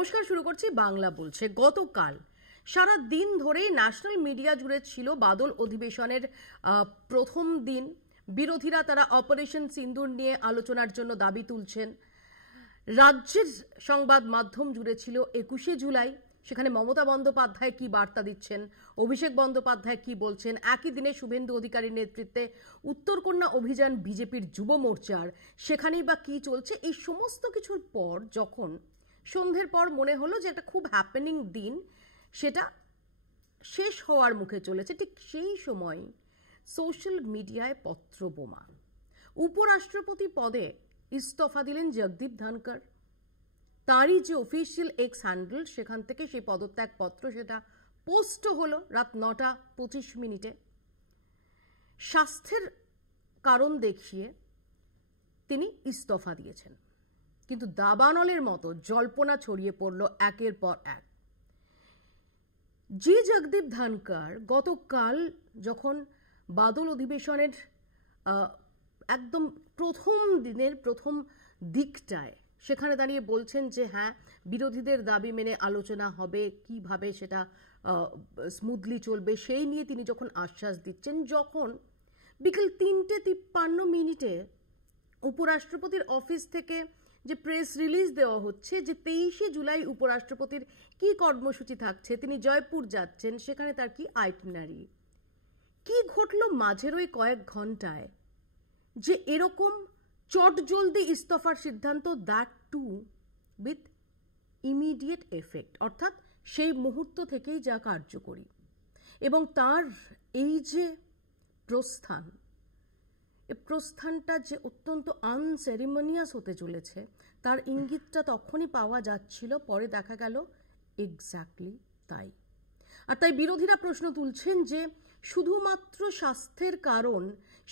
নমস্কার, শুরু করছি বাংলা বলছে। গতকাল সারা দিন ধরেই ন্যাশনাল মিডিয়া জুড়ে ছিল বাদল অধিবেশনের প্রথম দিন। বিরোধীরা তারা অপারেশন সিন্দুর নিয়ে আলোচনার জন্য দাবি তুলছেন। রাজ্যের সংবাদ মাধ্যম জুড়ে ছিল 21শে জুলাই, সেখানে মমতা বন্দ্যোপাধ্যায় কি বার্তা দিচ্ছেন, অভিষেক বন্দ্যোপাধ্যায় কি বলছেন। একই দিনে শুভেন্দু অধিকারীর নেতৃত্বে উত্তরকন্যা অভিযান বিজেপির যুব মোর্চার, সেখানেই বা কি চলছে। এই সমস্ত কিছুর পর যখন সন্ধ্যের পর মনে হলো যে একটা খুব হ্যাপেনিং দিন সেটা শেষ হওয়ার মুখে চলেছে, ঠিক সেই সময় সোশ্যাল মিডিয়ায় পত্রবোমা। উপরাষ্ট্রপতি পদে ইস্তফা দিলেন জগদীপ ধনকর। তারই যে অফিসিয়াল এক্স হ্যান্ডেল, সেখান থেকে সেই পদত্যাগ পত্র সেটা পোস্ট হলো রাত 9:25। স্বাস্থ্যের কারণ দেখিয়ে তিনি ইস্তফা দিয়েছেন, কিন্তু দাবানলের মতো জল্পনা ছড়িয়ে পড়ল একের পর এক। যে জগদীপ ধনকর গতকাল যখন বাদল অধিবেশনের একদম প্রথম দিনের প্রথম দিকটায় সেখানে দাঁড়িয়ে বলছেন যে হ্যাঁ, বিরোধীদের দাবি মেনে আলোচনা হবে, কিভাবে সেটা স্মুথলি চলবে সেই নিয়ে তিনি যখন আশ্বাস দিচ্ছেন, যখন বিকেল 3:53 উপরাষ্ট্রপতির অফিস থেকে যে প্রেস রিলিজ দেওয়া হচ্ছে যে 23শে জুলাই উপরাষ্ট্রপতির কি কর্মসূচি থাকছে, তিনি জয়পুর যাচ্ছেন, সেখানে তার কি আইটিনারি, কি ঘটল মাঝের ওই কয়েক ঘন্টায় যে এরকম চটজলদি ইস্তফার সিদ্ধান্ত, that too with immediate effect, অর্থাৎ সেই মুহূর্ত থেকেই যা কার্যকরী। এবং তার এই যে প্রস্থান, এই প্রস্থানটা যে অত্যন্ত আনসেরিমনিয়াস হতে চলেছে তার ইঙ্গিতটা তখনই পাওয়া যাচ্ছিল, পরে দেখা গেল এক্স্যাক্টলি তাই। আর তাই বিরোধীরা প্রশ্ন তুলছেন যে শুধুমাত্র স্বাস্থ্যের কারণ,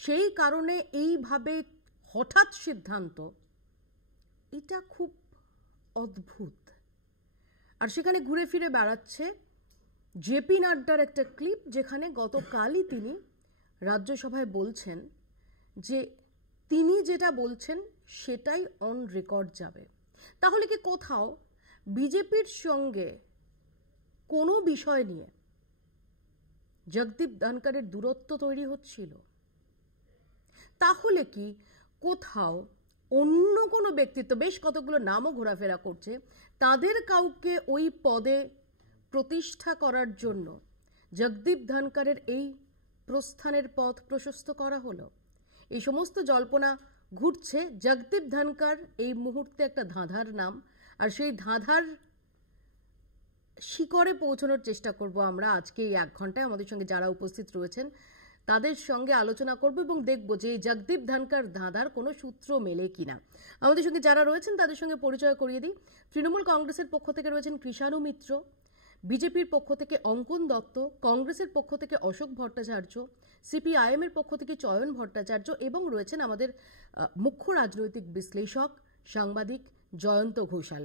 সেই কারণে এইভাবে হঠাৎ সিদ্ধান্ত, এটা খুব অদ্ভুত। আর সেখানে ঘুরে ফিরে বেড়াচ্ছে জেপি নাড্ডার একটা ক্লিপ, যেখানে গতকালই তিনি রাজ্যসভায় বলছেন যে তিনি যেটা বলছেন সেটাই অন রেকর্ড যাবে। তাহলে কি কোথাও বিজেপির সঙ্গে কোনো বিষয় নিয়ে জগদীপ ধনকরের দূরত্ব তৈরি হচ্ছিল? তাহলে কি কোথাও অন্য কোনো ব্যক্তিত্ব, বেশ কতগুলো নামও ঘোরাফেরা করছে, তাদের কাউকে ওই পদে প্রতিষ্ঠা করার জন্য জগদীপ ধনকরের এই প্রস্থানের পথ প্রশস্ত করা হলো? এই সমস্ত জল্পনা ঘুরছে। জগদীপ ধনকর এই মুহূর্তে একটা ধাঁধার নাম, আর সেই ধাঁধার শিকড়ে পৌঁছানোর চেষ্টা করব আমরা আজকে এই 1 ঘন্টায়। আমাদের সঙ্গে যারা উপস্থিত রয়েছেন তাদের সঙ্গে আলোচনা করব এবং দেখব যে এই জগদীপ ধনকর ধাঁধার কোনো সূত্র মেলে কিনা। আমাদের সঙ্গে যারা রয়েছেন তাদের সঙ্গে পরিচয় করিয়ে দিই। তৃণমূল কংগ্রেসের পক্ষ থেকে রয়েছেন কৃষাণু মিত্র, বিজেপির পক্ষ থেকে অঙ্কন দত্ত, কংগ্রেসের পক্ষ থেকে অশোক ভট্টাচার্য, সিপিআইএম এর পক্ষ থেকে চয়ন ভট্টাচার্য, এবং রয়েছেন আমাদের মুখ্য রাজনৈতিক বিশ্লেষক সাংবাদিক জয়ন্ত ঘোষাল।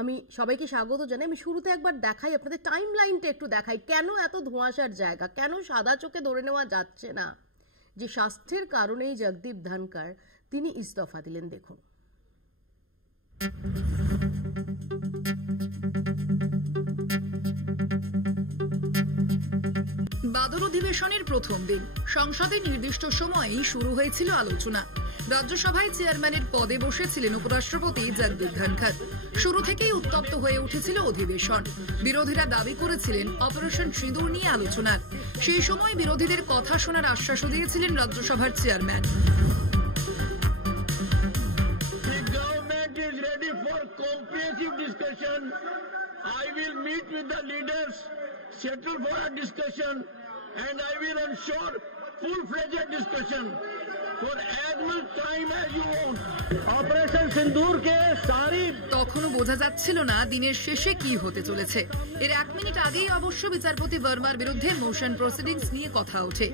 আমি সবাইকে স্বাগত জানাই। আমি শুরুতে একবার দেখাই আপনাদের টাইম লাইনটা, একটু দেখাই কেন এত ধোঁয়াশার জায়গা, কেন সাদা চোখে ধরে নেওয়া যাচ্ছে না যে স্বাস্থ্যের কারণেই জগদীপ ধনকর তিনি ইস্তফা দিলেন। দেখুন, বাদল অধিবেশনের প্রথম দিন, সংসদে নির্দিষ্ট সময়েই শুরু হয়েছিল আলোচনা। রাজ্যসভায় চেয়ারম্যানের পদে বসেছিলেন উপরাষ্ট্রপতি জগদীপ ধনকর। শুরু থেকেই উত্তপ্ত হয়ে উঠেছিল অধিবেশন। বিরোধীরা দাবি করেছিলেন অপারেশন সিঁদুর নিয়ে আলোচনার। সেই সময় বিরোধীদের কথা শোনার আশ্বাসও দিয়েছিলেন রাজ্যসভার chairman. Settle for a discussion, and I will ensure full-fledged discussion for as much time as you want. Operation Sindoor ke sari তখনও বোঝা যাচ্ছিল না দিনের শেষে কি হতে চলেছে। এর 1 মিনিট আগেই অবশ্য বিচারপতি বর্মার বিরুদ্ধে মোশন প্রসিডিংস নিয়ে কথা ওঠে।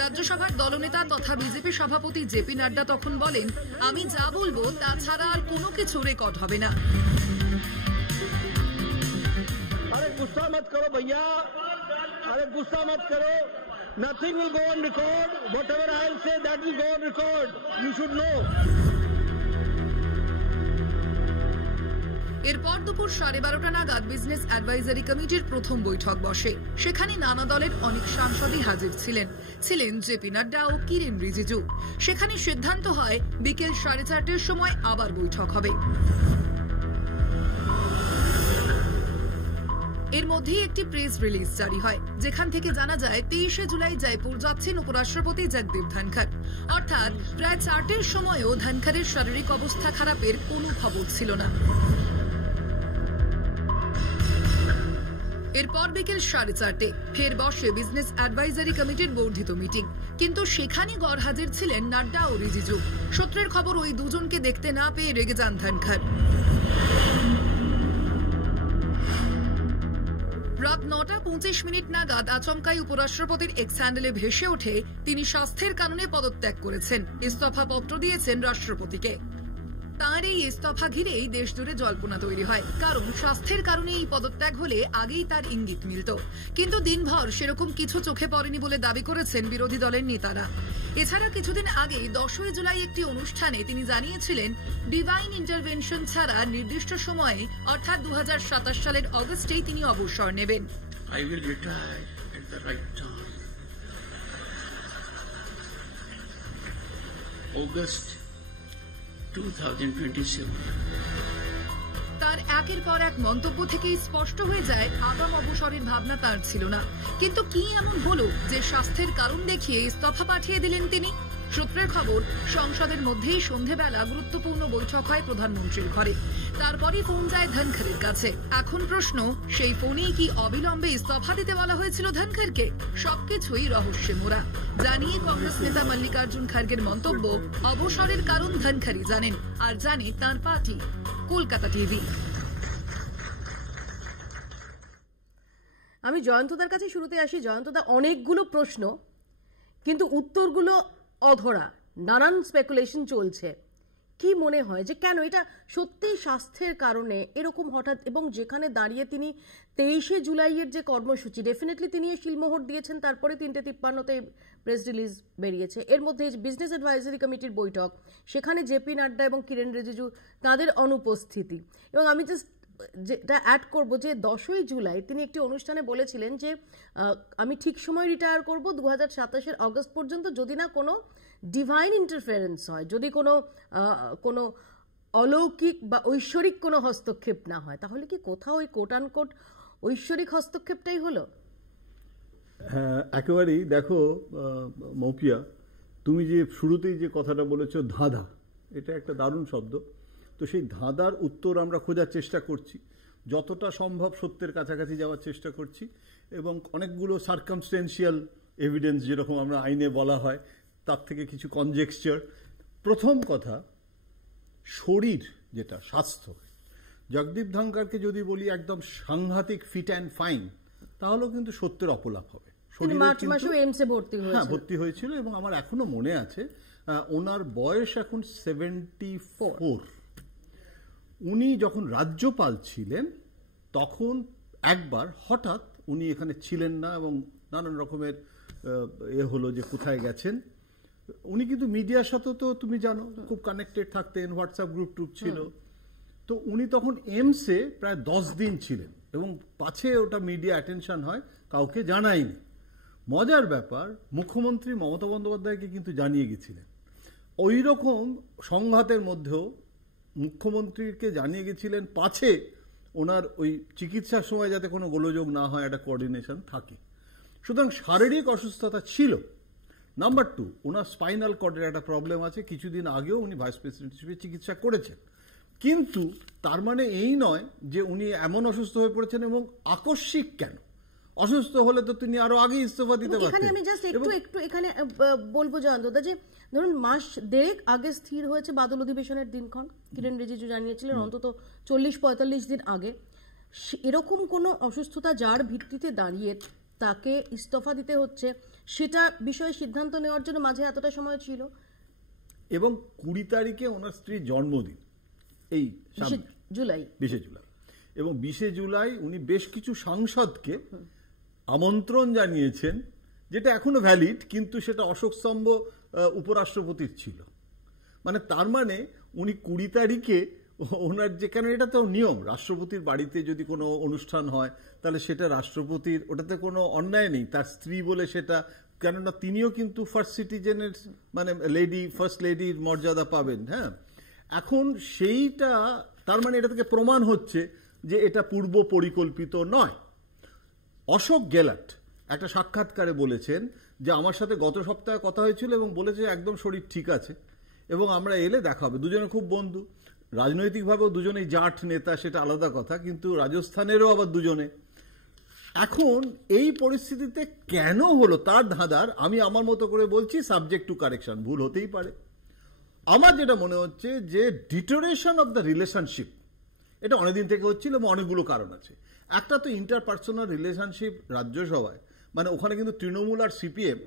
রাজ্যসভার দলনেতা তথা বিজেপি সভাপতি জেপি নাড্ডা তখন বলেন, আমি যা বলবো তা ছাড়া আর কোনো কিছু রেকর্ড হবে না। गुस्सा मत करो भैया, अरे गुस्सा मत करो. Nothing will go on record. Whatever I'll say, that will go on record. You should know. এরপর দুপুর 12:30 নাগাদ বিজনেস অ্যাডভাইজারি কমিটির প্রথম বৈঠক বসে। সেখানে নানা দলের অনেক সাংসদই হাজির ছিলেন জেপি নাড্ডা ও কিরেন রিজিজু। সেখানে সিদ্ধান্ত হয় বিকেল 4:30টার সময় আবার বৈঠক হবে। এর মধ্যেই একটি প্রেস রিলিজ জারি হয়, যেখান থেকে জানা যায় 23শে জুলাই জয়পুর যাচ্ছেন উপরাষ্ট্রপতি জগদীপ ধনখড়। অর্থাৎ প্রায় 4টের সময়ও ধনখড়ের শারীরিক অবস্থা খারাপের কোনো খবর ছিল না। এরপর বিকেল 4:30 ফের বসে বিজনেস অ্যাডভাইজারি কমিটির বর্ধিত মিটিং, কিন্তু সেখানে গড়হাজির ছিলেন নাড্ডা ও রিজিজু। সূত্রের খবর ওই দুজনকে দেখতে না পেয়ে রেগে যান ধনখড়। রাত 9:25 নাগাদ আচমকাই উপরাষ্ট্রপতির এক্স হ্যান্ডেলে ভেসে ওঠে তিনি স্বাস্থ্যের কারণে পদত্যাগ করেছেন, ইস্তফা পত্র দিয়েছেন রাষ্ট্রপতিকে। তাঁর এই ইস্তফা ঘিরেই দেশ জুড়ে জল্পনা তৈরি হয়, কারণ স্বাস্থ্যের কারণে এই পদত্যাগ হলে আগেই তার ইঙ্গিত মিলত। কিন্তু দিনভর সেরকম কিছু চোখে পড়েনি বলে দাবি করেছেন বিরোধী দলের নেতারা। এছাড়া কিছুদিন আগেই 10ই জুলাই একটি অনুষ্ঠানে তিনি জানিয়েছিলেন ডিভাইন ইন্টারভেনশন ছাড়া নির্দিষ্ট সময়ে অর্থাৎ 2027 সালের অগস্টেই তিনি অবসর নেবেন। I will retire at the right time. August 2027. তার একের পর এক মন্তব্য থেকেই স্পষ্ট হয়ে যায় আগাম অবসরের ভাবনা তার ছিল না। কিন্তু কি এমন হলো যে স্বাস্থ্যের কারণ দেখিয়ে ইস্তফা পাঠিয়ে দিলেন তিনি? সূত্রের খবর, সংসদের মধ্যেই সন্ধেবেলা গুরুত্বপূর্ণ বৈঠক হয় প্রধানমন্ত্রীর ঘরে। তারপরই ফোন যায় ধনখড়ের কাছে। এখন প্রশ্ন, সেই ফোনেই কি অবিলম্বে ইস্তফা দিতে বলা হয়েছিল ধনখড়কে? সবকিছুই রহস্যে মোড়া। জানিয়ে কংগ্রেস নেতা মল্লিকার্জুন খার্গের মন্তব্য, অবসরের কারণ ধনখড়ই জানেন, আর জানে তাঁর পার্টি। কলকাতা টিভি। আমি জয়ন্তদার কাছে শুরুতে আসি। জয়ন্তদা, অনেকগুলো প্রশ্ন, কিন্তু উত্তরগুলো অধরা, নানান স্পেকুলেশন চলছে। কি মনে হয় যে কেন এটা সত্যিই স্বাস্থ্যের কারণে এরকম হঠাৎ, এবং যেখানে দাঁড়িয়ে তিনি 23শে জুলাইয়ের যে কর্মসূচি, ডেফিনেটলি তিনি শিলমোহর দিয়েছেন, তারপরে 3:53-তে প্রেস রিলিজ বেরিয়েছে। এর মধ্যে বিজনেস অ্যাডভাইজারি কমিটির বৈঠক, সেখানে জেপি নাড্ডা এবং কিরেন রিজিজু তাদের অনুপস্থিতি। এবং আমি জাস্ট যেটা অ্যাড করবো যে 10ই জুলাই তিনি একটি অনুষ্ঠানে বলেছিলেন যে আমি ঠিক সময় রিটায়ার করব 2027-এর অগস্ট পর্যন্ত, যদি না কোনো ডিভাইন ইন্টারফারেন্স হয়, যদি কোনো অলৌকিক বা ঐশ্বরিক কোনো হস্তক্ষেপ না হয়। তাহলে কি কোথাও ওই কোট আনকোট ঐশ্বরিক হস্তক্ষেপটাই হলো? হ্যাঁ, একেবারেই। দেখো মৌপিয়া, তুমি যে শুরুতেই যে কথাটা বলেছো ধাঁধা, এটা একটা দারুণ শব্দ। তো সেই ধাঁধার উত্তর আমরা খোঁজার চেষ্টা করছি, যতটা সম্ভব সত্যের কাছাকাছি যাওয়ার চেষ্টা করছি, এবং অনেকগুলো সার্কামস্টেন্সিয়াল এভিডেন্স, যেরকম আমরা আইনে বলা হয়, তার থেকে কিছু কনজেক্সচার। প্রথম কথা, শরীর যেটা স্বাস্থ্য, জগদীপ ধনখড়কে যদি বলি একদম সাংঘাতিক ফিট অ্যান্ড ফাইন, তাহলেও কিন্তু সত্যের অপলাপ হবে। ভর্তি হয়েছিল, এবং আমার এখনো মনে আছে ওনার বয়স এখন 74। উনি যখন রাজ্যপাল ছিলেন তখন একবার হঠাৎ উনি এখানে ছিলেন না, এবং নানান রকমের হলো যে কোথায় গেছেন। উনি কিন্তু মিডিয়ার সাথে তো তুমি জানো খুব কানেক্টেড থাকতেন, হোয়াটসঅ্যাপ গ্রুপ টুপ ছিল। তো উনি তখন এমসে প্রায় 10 দিন ছিলেন, এবং পাছে ওটা মিডিয়া অ্যাটেনশন হয় কাউকে জানায়নি। মজার ব্যাপার, মুখ্যমন্ত্রী মমতা বন্দ্যোপাধ্যায়কে কিন্তু জানিয়ে গেছিলেন। ওই রকম সংঘাতের মধ্যেও মুখ্যমন্ত্রীকে জানিয়ে গেছিলেন, পাছে ওনার ওই চিকিৎসার সময় যাতে কোনো গোলযোগ না হয়, একটা কোঅর্ডিনেশন থাকে। সুতরাং শারীরিক অসুস্থতা ছিল। নাম্বার 2, ওনার স্পাইনাল কর্ডের একটা প্রবলেম আছে। কিছুদিন আগেও উনি ভাইস প্রেসিডেন্ট হিসেবে চিকিৎসা করেছেন, কিন্তু তার মানে এই নয় যে উনি এমন অসুস্থ হয়ে পড়েছেন। এবং আকস্মিক কেন? অসুস্থ হলে তো তিনি আরো আগে ইস্তফা দিতে পারতেন। আমি জাস্ট একটু এখানে বলবো জয়ন্তদা, যে ধরুন মাস দেড়েক আগে স্থির হয়েছে বাদল অধিবেশনের দিনক্ষণ, কিরেন রিজিজু জানিয়েছিলেন অন্তত 40-45 দিন আগে। এরকম কোনো অসুস্থতা যার ভিত্তিতে দাঁড়িয়ে তাকে ইস্তফা দিতে হচ্ছে, সেটা বিষয়ে সিদ্ধান্ত নেওয়ার জন্য মাঝে এতটা সময় ছিল। এবং 20 তারিখে ওনার স্ত্রীর জন্মদিন, এই 20শে জুলাই, এবং 20শে জুলাই উনি বেশ কিছু সাংসদকে আমন্ত্রণ জানিয়েছেন, যেটা এখনো ভ্যালিড, কিন্তু সেটা অশোক স্তম্ভ উপরাষ্ট্রপতির ছিল। মানে তার মানে উনি 20 তারিখে ওনার যে, কেন এটা তো নিয়ম, রাষ্ট্রপতির বাড়িতে যদি কোনো অনুষ্ঠান হয় তাহলে সেটা রাষ্ট্রপতির, ওটাতে কোনো অন্যায় নেই, তার স্ত্রী বলে সেটা, কেননা তিনিও কিন্তু ফার্স্ট সিটিজেনের মানে ফার্স্ট লেডির মর্যাদা পাবেন। হ্যাঁ, এখন সেইটা তার মানে এটা থেকে প্রমাণ হচ্ছে যে এটা পূর্ব পরিকল্পিত নয়। অশোক গেহলট একটা সাক্ষাৎকারে বলেছেন যে আমার সাথে গত সপ্তাহে কথা হয়েছিল এবং বলেছে একদম শরীর ঠিক আছে এবং আমরা এলে দেখা হবে। দুজনে খুব বন্ধু, রাজনৈতিকভাবেও দুজনেই জাট নেতা, সেটা আলাদা কথা, কিন্তু রাজস্থানেরও আবার দুজনে। এখন এই পরিস্থিতিতে কেন হলো তার ধাঁধার আমি আমার মতো করে বলছি, সাবজেক্ট টু কারেকশন, ভুল হতেই পারে। আমার যেটা মনে হচ্ছে যে ডিটোরেশন অফ দ্য রিলেশনশিপ, এটা অনেকদিন থেকে হচ্ছিল এবং অনেকগুলো কারণ আছে। একটা তো ইন্টারপার্সোনাল রিলেশনশিপ রাজ্যসভায়, মানে ওখানে কিন্তু তৃণমূল আর সিপিএম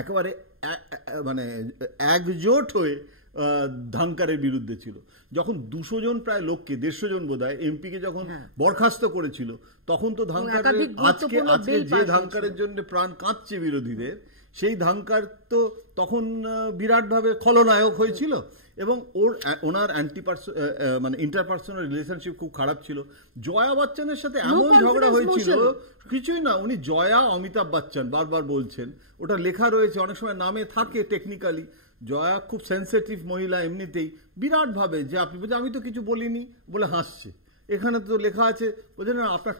একেবারে মানে একজোট হয়ে ধাঙ্কারের বিরুদ্ধে ছিল। যখন 200 জন প্রায় লোককে, 150 জন বোধহয় এমপিকে যখন বরখাস্ত করেছিল, তখন তো ধাঙ্কারের আজকে যে ধাঙ্কারের জন্য প্রাণ কাঁদছে বিরোধীদের, সেই ধাঙ্কার তো তখন বিরাটভাবে খলনায়ক হয়েছিল এবং ওনার মানে ইন্টারপার্সোনাল রিলেশনশিপ খুব খারাপ ছিল। জয়া বচ্চনের সাথে এমন ঝগড়া হয়েছিল, কিছুই না, উনি জয়া অমিতাভ বচ্চন বারবার বলছেন, ওটা লেখা রয়েছে, অনেক সময় নামে থাকে টেকনিক্যালি। জয়া খুব সেন্সিটিভ মহিলা এমনিতেই, বিরাটভাবে যে আপনি বলছেন আমি তো কিছু বলিনি বলে হাসছে, এখানে তো লেখা আছে, বলছেন না আপনার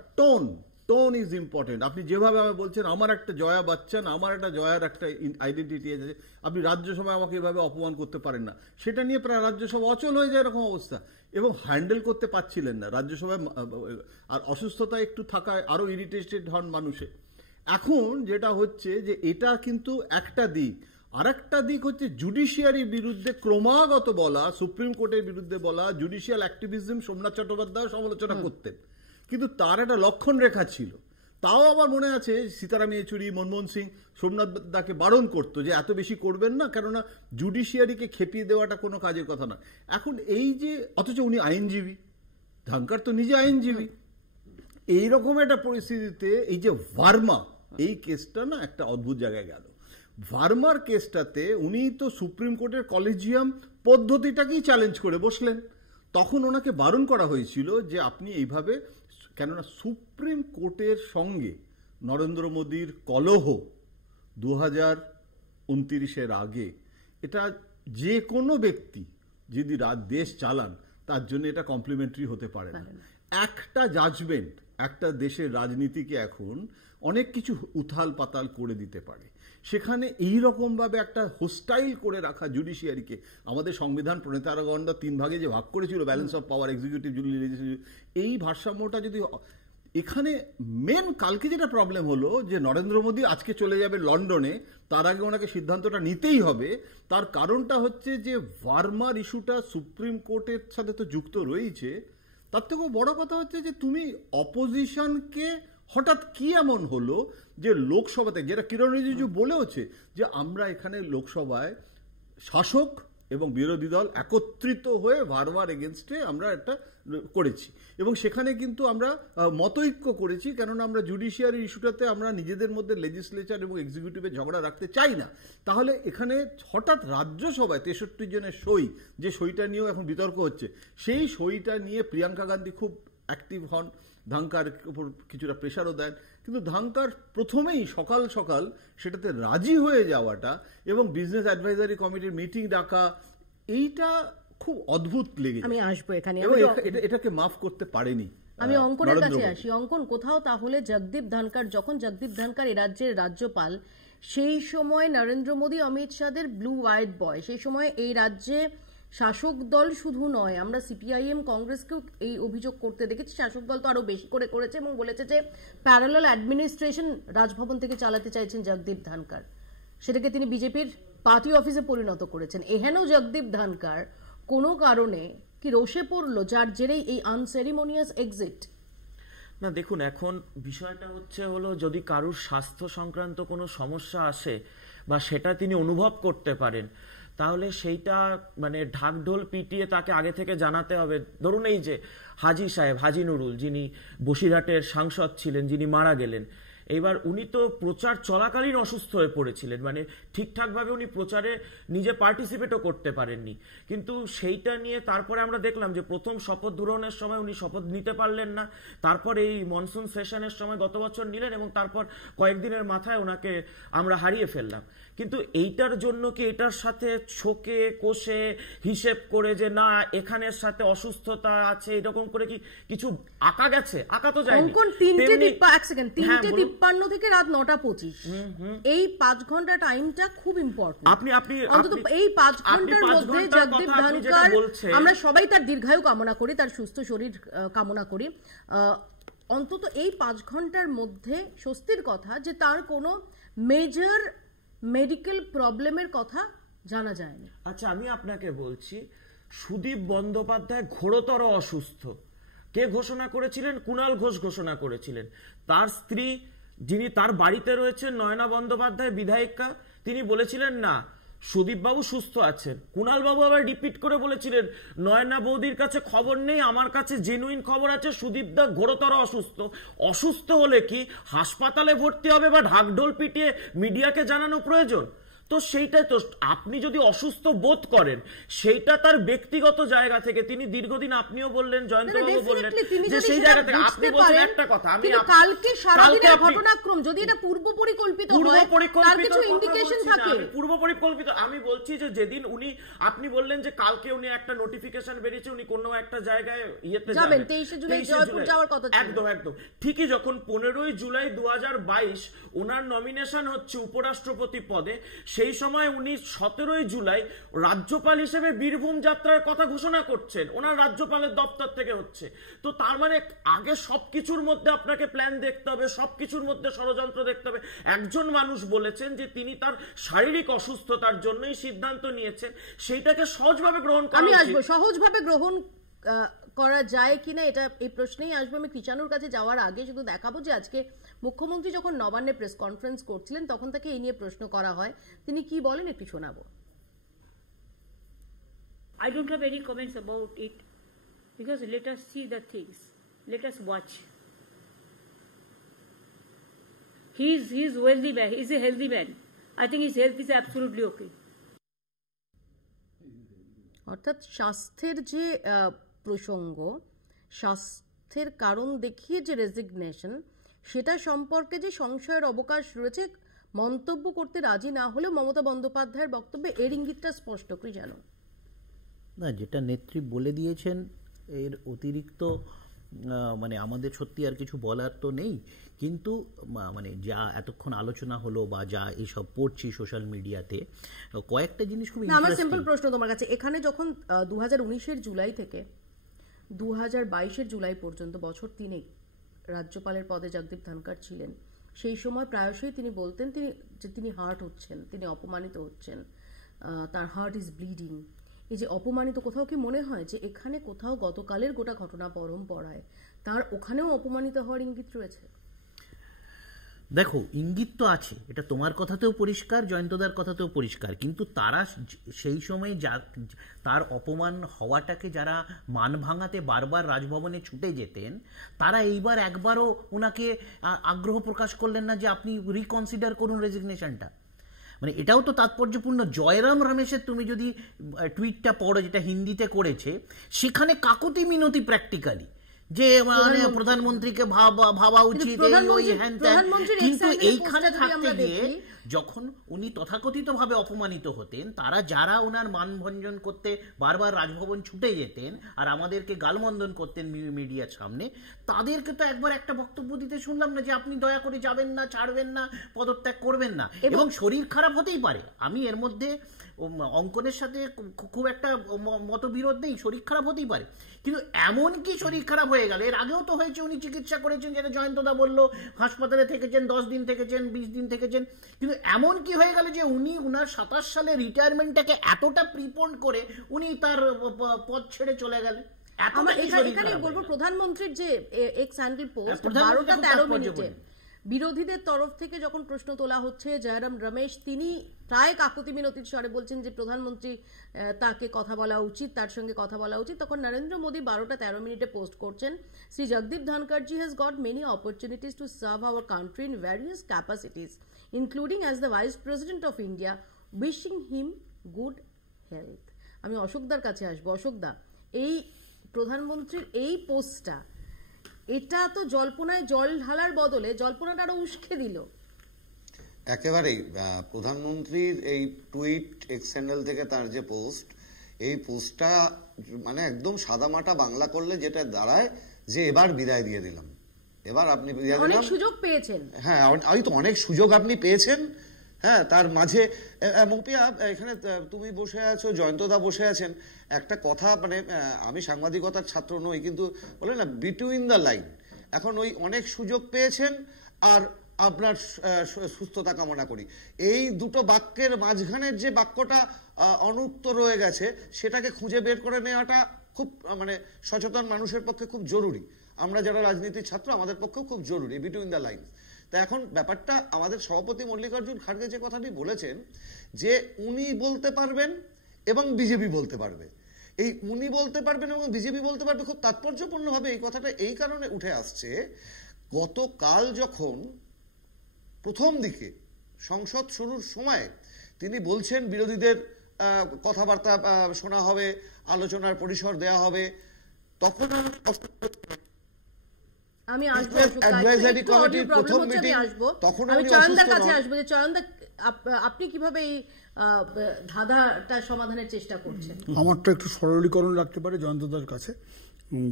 টোন ইজ ইম্পর্টেন্ট, আপনি যেভাবে আমায় বলছেন আমার একটা জয়া বচ্চন, আমার একটা জয়ার একটা আইডেন্টিটি আছে, আপনি রাজ্যসভায় আমাকে এভাবে অপমান করতে পারেন না। সেটা নিয়ে প্রায় রাজ্যসভা অচল হয়ে যায় এরকম অবস্থা, এবং হ্যান্ডেল করতে পারছিলেন না রাজ্যসভায়, আর অসুস্থতা একটু থাকায় আরও ইরিটেটেড হন মানুষে। এখন যেটা হচ্ছে যে এটা কিন্তু একটা দিক, আর একটা দিক হচ্ছে জুডিশিয়ারির বিরুদ্ধে ক্রমাগত বলা, সুপ্রিম কোর্টের বিরুদ্ধে বলা, জুডিশিয়াল অ্যাক্টিভিজম সোমনাথ চট্টোপাধ্যায় সমালোচনা করতেন, কিন্তু তার একটা লক্ষণ রেখা ছিল। তাও আমার মনে আছে সীতারাম ইয়েচুরি, মনমোহন সিং সোমনাথ দাকে বারণ করতো যে এত বেশি করবেন না, কেননা জুডিশিয়ারিকে খেপিয়ে দেওয়াটা কোনো কাজের কথা না। এখন এই যে, অথচ উনি আইনজীবী, ধাঙ্কার তো নিজে আইনজীবী, এইরকম একটা পরিস্থিতিতে এই যে ভার্মা, এই কেসটা না একটা অদ্ভুত জায়গায় গেল। ভার্মার কেসটাতে উনি তো সুপ্রিম কোর্টের কলেজিয়াম পদ্ধতিটাকেই চ্যালেঞ্জ করে বসলেন। তখন ওনাকে বারণ করা হয়েছিল যে আপনি এইভাবে, কেননা সুপ্রিম কোর্টের সঙ্গে নরেন্দ্র মোদীর কলহ 2029-এর আগে, এটা যে কোনো ব্যক্তি যদি দেশ চালান তার জন্য এটা কমপ্লিমেন্টারি হতে পারে না। একটা জাজমেন্ট একটা দেশের রাজনীতিকে এখন অনেক কিছু উথাল পাতাল করে দিতে পারে। সেখানে এই রকমভাবে একটা হোস্টাইল করে রাখা জুডিশিয়ারিকে, আমাদের সংবিধান প্রণেতারগণ 3 ভাগে যে ভাগ করেছিল, balance of power, executive, judiciary, legislative, এই ভারসাম্যটা যদি এখানে মেন, কালকে যেটা প্রবলেম হলো যে নরেন্দ্র মোদী আজকে চলে যাবে লন্ডনে, তার আগে ওনাকে সিদ্ধান্তটা নিতেই হবে। তার কারণটা হচ্ছে যে ভার্মার ইস্যুটা সুপ্রিম কোর্টের সাথে তো যুক্ত রয়েছে, তার থেকেও বড় কথা হচ্ছে যে তুমি অপোজিশনকে হঠাৎ কি এমন হলো যে লোকসভাতে, যেটা কিরণ রিজিজু বলেওছে যে আমরা এখানে লোকসভায় শাসক এবং বিরোধী দল একত্রিত হয়ে ভার্মার এগেনস্টে আমরা একটা করেছি, এবং সেখানে কিন্তু আমরা মতৈক্য করেছি, কেননা আমরা জুডিশিয়ারি ইস্যুটাতে আমরা নিজেদের মধ্যে লেজিসলেচার এবং এক্সিকিউটিভের ঝগড়া রাখতে চাই না। তাহলে এখানে হঠাৎ রাজ্যসভায় 63 জনের সই, যে সইটা নিয়েও এখন বিতর্ক হচ্ছে, সেই সইটা নিয়ে প্রিয়াঙ্কা গান্ধী খুব অ্যাক্টিভ হন, ধাঙ্কার উপর কিছুটা প্রেশারও দেন, কিন্তু ধাঙ্কার প্রথমেই সকাল সকাল সেটাতে রাজি হয়ে যাওয়াটা এবং বিজনেস অ্যাডভাইজারি কমিটির মিটিং ডাকা, এইটা খুব অদ্ভুত লেগেছে। আমি আসবো এখানে, এটাকে মাফ করতে পারেনি। আমি অঙ্কনের কাছে আসি। অঙ্কন, কোথাও তাহলে জগদীপ ধনখড়, যখন জগদীপ ধনখড় এই রাজ্যের রাজ্যপাল, সেই সময় নরেন্দ্র মোদী, অমিত শাহের ব্লু হোয়াইট বয়, সেই সময় এই রাজ্যে শাসক দল শুধু নয়, আমরা সিপিআইএম কংগ্রেসকেও এই অভিযোগ করতে দেখেছি, শাসক দল তো আরো বেশি করে করেছে এবং বলেছে যে প্যারালাল অ্যাডমিনিস্ট্রেশন রাজভবন থেকে চালাতে চাইছেন জগদীপ ধনখড়, সেটাকে তিনি বিজেপির পার্টি অফিসে পরিণত করেছেন। এহেন জগদীপ ধনখড় কোনো কারণে কি রোষে পড়লো, যার জেরেই এই আনসেরিমোনিয়াস এক্সিট? না দেখুন, এখন বিষয়টা হলো যদি কারুর স্বাস্থ্য সংক্রান্ত কোনো সমস্যা আসে বা সেটা তিনি অনুভব করতে পারেন, তাহলে সেইটা মানে ঢাকঢোল পিটিয়ে তাকে আগে থেকে জানাতে হবে। ধরুন এই যে হাজি সাহেব, হাজি নুরুল, যিনি বসিরহাটের সাংসদ ছিলেন, যিনি মারা গেলেন, এবার উনি তো প্রচার চলাকালীন অসুস্থ হয়ে পড়েছিলেন, মানে ঠিকঠাকভাবে উনি প্রচারে নিজে পার্টিসিপেটও করতে পারেননি। কিন্তু সেইটা নিয়ে তারপরে আমরা দেখলাম যে প্রথম শপথ গ্রহণের সময় উনি শপথ নিতে পারলেন না, তারপর এই মনসুন সেশনের সময় গত বছর নিলেন এবং তারপর কয়েকদিনের মাথায় ওনাকে আমরা হারিয়ে ফেললাম। কিন্তু এইটার জন্য কি এটার সাথে ছোকে কোষে হিসেব করে যে না এখানের সাথে অসুস্থতা আছে এরকম করে কি কিছু আঁকা গেছে? আঁকা তো যায়নি। অঙ্কন 3:53 থেকে রাত 9:25, এই 5 ঘন্টা টাইমটা খুব ইম্পর্টেন্ট। আপনি অন্তত এই 5 ঘন্টার মধ্যে জগদীপ ধনকর, আমরা সবাই তার দীর্ঘায়ু কামনা করি, তার সুস্থ শরীর কামনা করি, অন্তত এই 5 ঘন্টার মধ্যে স্বস্তির কথা যে তার কোনো মেজর মেডিকেল প্রবলেমের কথা জানা যায়নি। আচ্ছা, আমি আপনাকে বলছি, সুদীপ বন্দ্যোপাধ্যায় ঘোরতর অসুস্থ কে ঘোষণা করেছিলেন? কুণাল ঘোষ ঘোষণা করেছিলেন। তার স্ত্রী যিনি তার বাড়িতে রয়েছেন, নয়না বন্দ্যোপাধ্যায় বিধায়িকা, তিনি বলেছিলেন না সুদীপ বাবু সুস্থ আছেন। কুণাল বাবু আবার রিপিট করে বলেছিলেন নয়না বৌদির কাছে খবর নেই, আমার কাছে জেনুইন খবর আছে, সুদীপ দা ঘোরতর অসুস্থ। অসুস্থ হলে কি হাসপাতালে ভর্তি হবে বা ঢাকঢোল পিটিয়ে মিডিয়াকে জানানো প্রয়োজন? তো সেইটাই তো, আপনি যদি অসুস্থ বোধ করেন সেইটা তার ব্যক্তিগত জায়গা থেকে, তিনি দীর্ঘদিন, আপনিও বললেন, জয়ন্তবাবু বললেন যে সেই জায়গা থেকে আপনি বলছেন একটা কথা, আমি কালকে সারাদিনের ঘটনাক্রম যদি এটা পূর্ব পরিকল্পিত হয় তার কিছু ইন্ডিকেশন থাকে। পূর্ব পরিকল্পিত আমি বলছি যে যেদিন আপনি বললেন যে কালকে উনি একটা নোটিফিকেশন বেরিয়েছে উনি কোনো একটা জায়গায় ইয়েতে যাবেন, 23 জুলাই জয়পুর যাওয়ার কথা ছিল। একদম ঠিকই, যখন 15 জুলাই 2022 ওনার নমিনেশন হচ্ছে উপরাষ্ট্রপতি পদে, সেই সময় উনি 17 জুলাই রাজ্যপাল হিসেবে বীরভূম যাত্রার কথা ঘোষণা করছেন, ওনার রাজ্যপালের দপ্তর থেকে হচ্ছে। তো তার মানে আগে সবকিছুর মধ্যে আপনাকে প্ল্যান দেখতে হবে, সবকিছুর মধ্যে ষড়যন্ত্র দেখতে হবে। একজন মানুষ বলেছেন যে তিনি তার শারীরিক অসুস্থতার জন্যই সিদ্ধান্ত নিয়েছেন, সেইটাকে সহজভাবে গ্রহণ করা। আমি আসবো সহজভাবে গ্রহণ করা যায় কিনা, এটা এই প্রশ্নেই আসবে। আমি কৃষাণুর কাছে যাওয়ার আগে শুধু দেখাবো যে আজকে মুখ্যমন্ত্রী যখন নবান্নে প্রেস কনফারেন্স করছিলেন তখন তাকে এই নিয়ে প্রশ্ন করা হয়, তিনি কি বলেন একটু শোনাবো। I don't have any comments about it because let us see the things, let us watch. He is wealthy man, he is a healthy man. I think his health is absolutely okay. অর্থাৎ স্বাস্থ্যের যে প্রসঙ্গ, স্বাস্থ্যের কারণ দেখিয়ে যে resignation, সেটা সম্পর্কে যে সংশয়ের অবকাশ রয়েছে মন্তব্য করতে রাজি না হলেও মমতা বন্দ্যোপাধ্যায়ের বক্তব্যে এর ইঙ্গিতটা স্পষ্ট। কি জানো না, যেটা নেত্রী বলে দিয়েছেন এর অতিরিক্ত মানে আমাদের সত্যি আর কিছু বলার তো নেই। কিন্তু মানে যা এতক্ষণ আলোচনা হলো বা যা এইসব পড়ছি সোশ্যাল মিডিয়াতে, কয়েকটা জিনিস খুব ইন্টারেস্টিং। আমার সিম্পল প্রশ্ন তোমার কাছে, এখানে যখন 2019-এর জুলাই থেকে 2022-এর জুলাই পর্যন্ত বছর 3 রাজ্যপালের পদে জগদীপ ধনকর ছিলেন, সেই সময় প্রায়শই তিনি বলতেন তিনি হার্ট হচ্ছেন, তিনি অপমানিত হচ্ছেন, তার হার্ট ইজ ব্লিডিং। এই যে অপমানিত, কোথাও কি মনে হয় যে এখানে কোথাও গতকালের গোটা ঘটনা পরম্পরায় তার ওখানেও অপমানিত হওয়ার ইঙ্গিত রয়েছে? দেখো, ইঙ্গিত তো আছে, এটা তোমার কথাতেও পরিষ্কার, জয়ন্তদার কথাতেও পরিষ্কার। কিন্তু তারা সেই সময় তার অপমান হওয়াটাকে যারা মান ভাঙাতে বারবার রাজভবনে ছুটে যেতেন, তারা এইবার একবারও ওনাকে আগ্রহ প্রকাশ করলেন না যে আপনি রিকনসিডার করুন রেজিগনেশনটা। মানে এটাও তো তাৎপর্যপূর্ণ। জয়রাম রমেশের তুমি যদি টুইটটা পড়ো, যেটা হিন্দিতে করেছে, সেখানে কাকুতি মিনতি প্র্যাকটিক্যালি যে মানে প্রধানমন্ত্রীকে ভাবা উচিত, কিন্তু এইখানে থাকতে গিয়ে যখন উনি তথাকথিতভাবে অপমানিত হতেন, তারা যারা ওনার মানভঞ্জন করতে বারবার রাজভবন ছুটে যেতেন আর আমাদেরকে গালমন্দন করতেন মিডিয়ার সামনে, তাদেরকে তো একবার একটা বক্তব্য দিতে শুনলাম না যে আপনি দয়া করে যাবেন না, ছাড়বেন না, পদত্যাগ করবেন না। এবং শরীর খারাপ হতেই পারে, আমি এর মধ্যে অঙ্কনের সাথে খুব একটা মতবিরোধ নেই, শরীর খারাপ হতেই পারে। কিন্তু এমন কি শরীর খারাপ হয়ে গেল, এর আগেও তো হয়েছে, উনি চিকিৎসা করেছেন, যেটা জয়ন্তদা বললো, হাসপাতালে থেকেছেন, 10 দিন থেকেছেন, 20 দিন থেকেছেন। কিন্তু এমন কি হয়ে গেল যে উনি উনার 27 সালে রিটায়ারমেন্টটাকে এতটা প্রিপন্ড করে উনি তার পদ ছেড়ে চলে গেলেন? এখানে বলবো প্রধানমন্ত্রীর যে এক্স হ্যান্ডেল পোস্ট 12টা 13 মিনিটে বিরোধীদের তরফ থেকে যখন প্রশ্ন তোলা হচ্ছে, জয়রাম রমেশ তিনি প্রায় কাকুতি মিনতির স্বরে বলছেন যে প্রধানমন্ত্রী তাকে কথা বলা উচিত, তার সঙ্গে কথা বলা উচিত, তখন নরেন্দ্র মোদী 12:13 পোস্ট করছেন, Shri Jagdeep Dhankhar ji has got many opportunities to serve our country in various capacities including as the vice president of India, wishing him good health. আমি অশোকদার কাছে আসবো। অশোকদা, এই প্রধানমন্ত্রীর এই পোস্টটা, এটা তো জল্পনায় জল ঢালার বদলে জল্পনাটা আরো উস্কে দিল। একেবারেই প্রধানমন্ত্রীর এই টুইট, এক্স হ্যান্ডেল থেকে তার যে পোস্ট, এই পোস্টটা মানে একদম সাদামাটা বাংলা করলে যেটা দাঁড়ায় যে এবার বিদায় দিয়ে দিলাম, এবার আপনি বিদায় দিলাম। অনেক সুযোগ পেয়েছেন। হ্যাঁ, ওই তো অনেক সুযোগ আপনি পেয়েছেন। হ্যাঁ, তার মাঝে মৌপিয়া এখানে তুমি বসে আছো, জয়ন্তদা বসে আছেন, একটা কথা মানে আমি সাংবাদিকতার ছাত্র নই, কিন্তু বলে না বিটুইন দ্য লাইন, এখন ওই অনেক সুযোগ পেয়েছেন আর আপনার সুস্থতা কামনা করি, এই দুটো বাক্যের মাঝখানের যে বাক্যটা অনুত্তর রয়ে গেছে সেটাকে খুঁজে বের করে নেওয়াটা খুব মানে সচেতন মানুষের পক্ষে খুব জরুরি। আমরা যারা রাজনীতির ছাত্র আমাদের পক্ষেও খুব জরুরি বিটুইন দ্য লাইন। তা এখন ব্যাপারটা আমাদের সভাপতি মল্লিকার্জুন খাড়গে যে কথাটি বলেছেন যে উনি বলতে পারবেন এবং বিজেপি বলতে পারবে, এই উনি বলতে পারবেন এবং বিজেপি বলতে পারবে খুব তাৎপর্যপূর্ণভাবে এই কথাটা এই কারণে উঠে আসছে, গতকাল যখন প্রথম দিকে সংসদ শুরুর সময় তিনি বলছেন বিরোধীদের কথাবার্তা শোনা হবে, আলোচনার পরিসর দেয়া হবে, তখন আমি অ্যাডভাইজারি কমিটির প্রথম মিটিং, তখন আমি চয়নদার কাছে আসবো যে চয়নদা আপনি কিভাবে এই ধাঁধাটা সমাধানের চেষ্টা করছেন? আমারটা একটু সরলীকরণ লাগতে পারে জয়ন্তদার কাছে,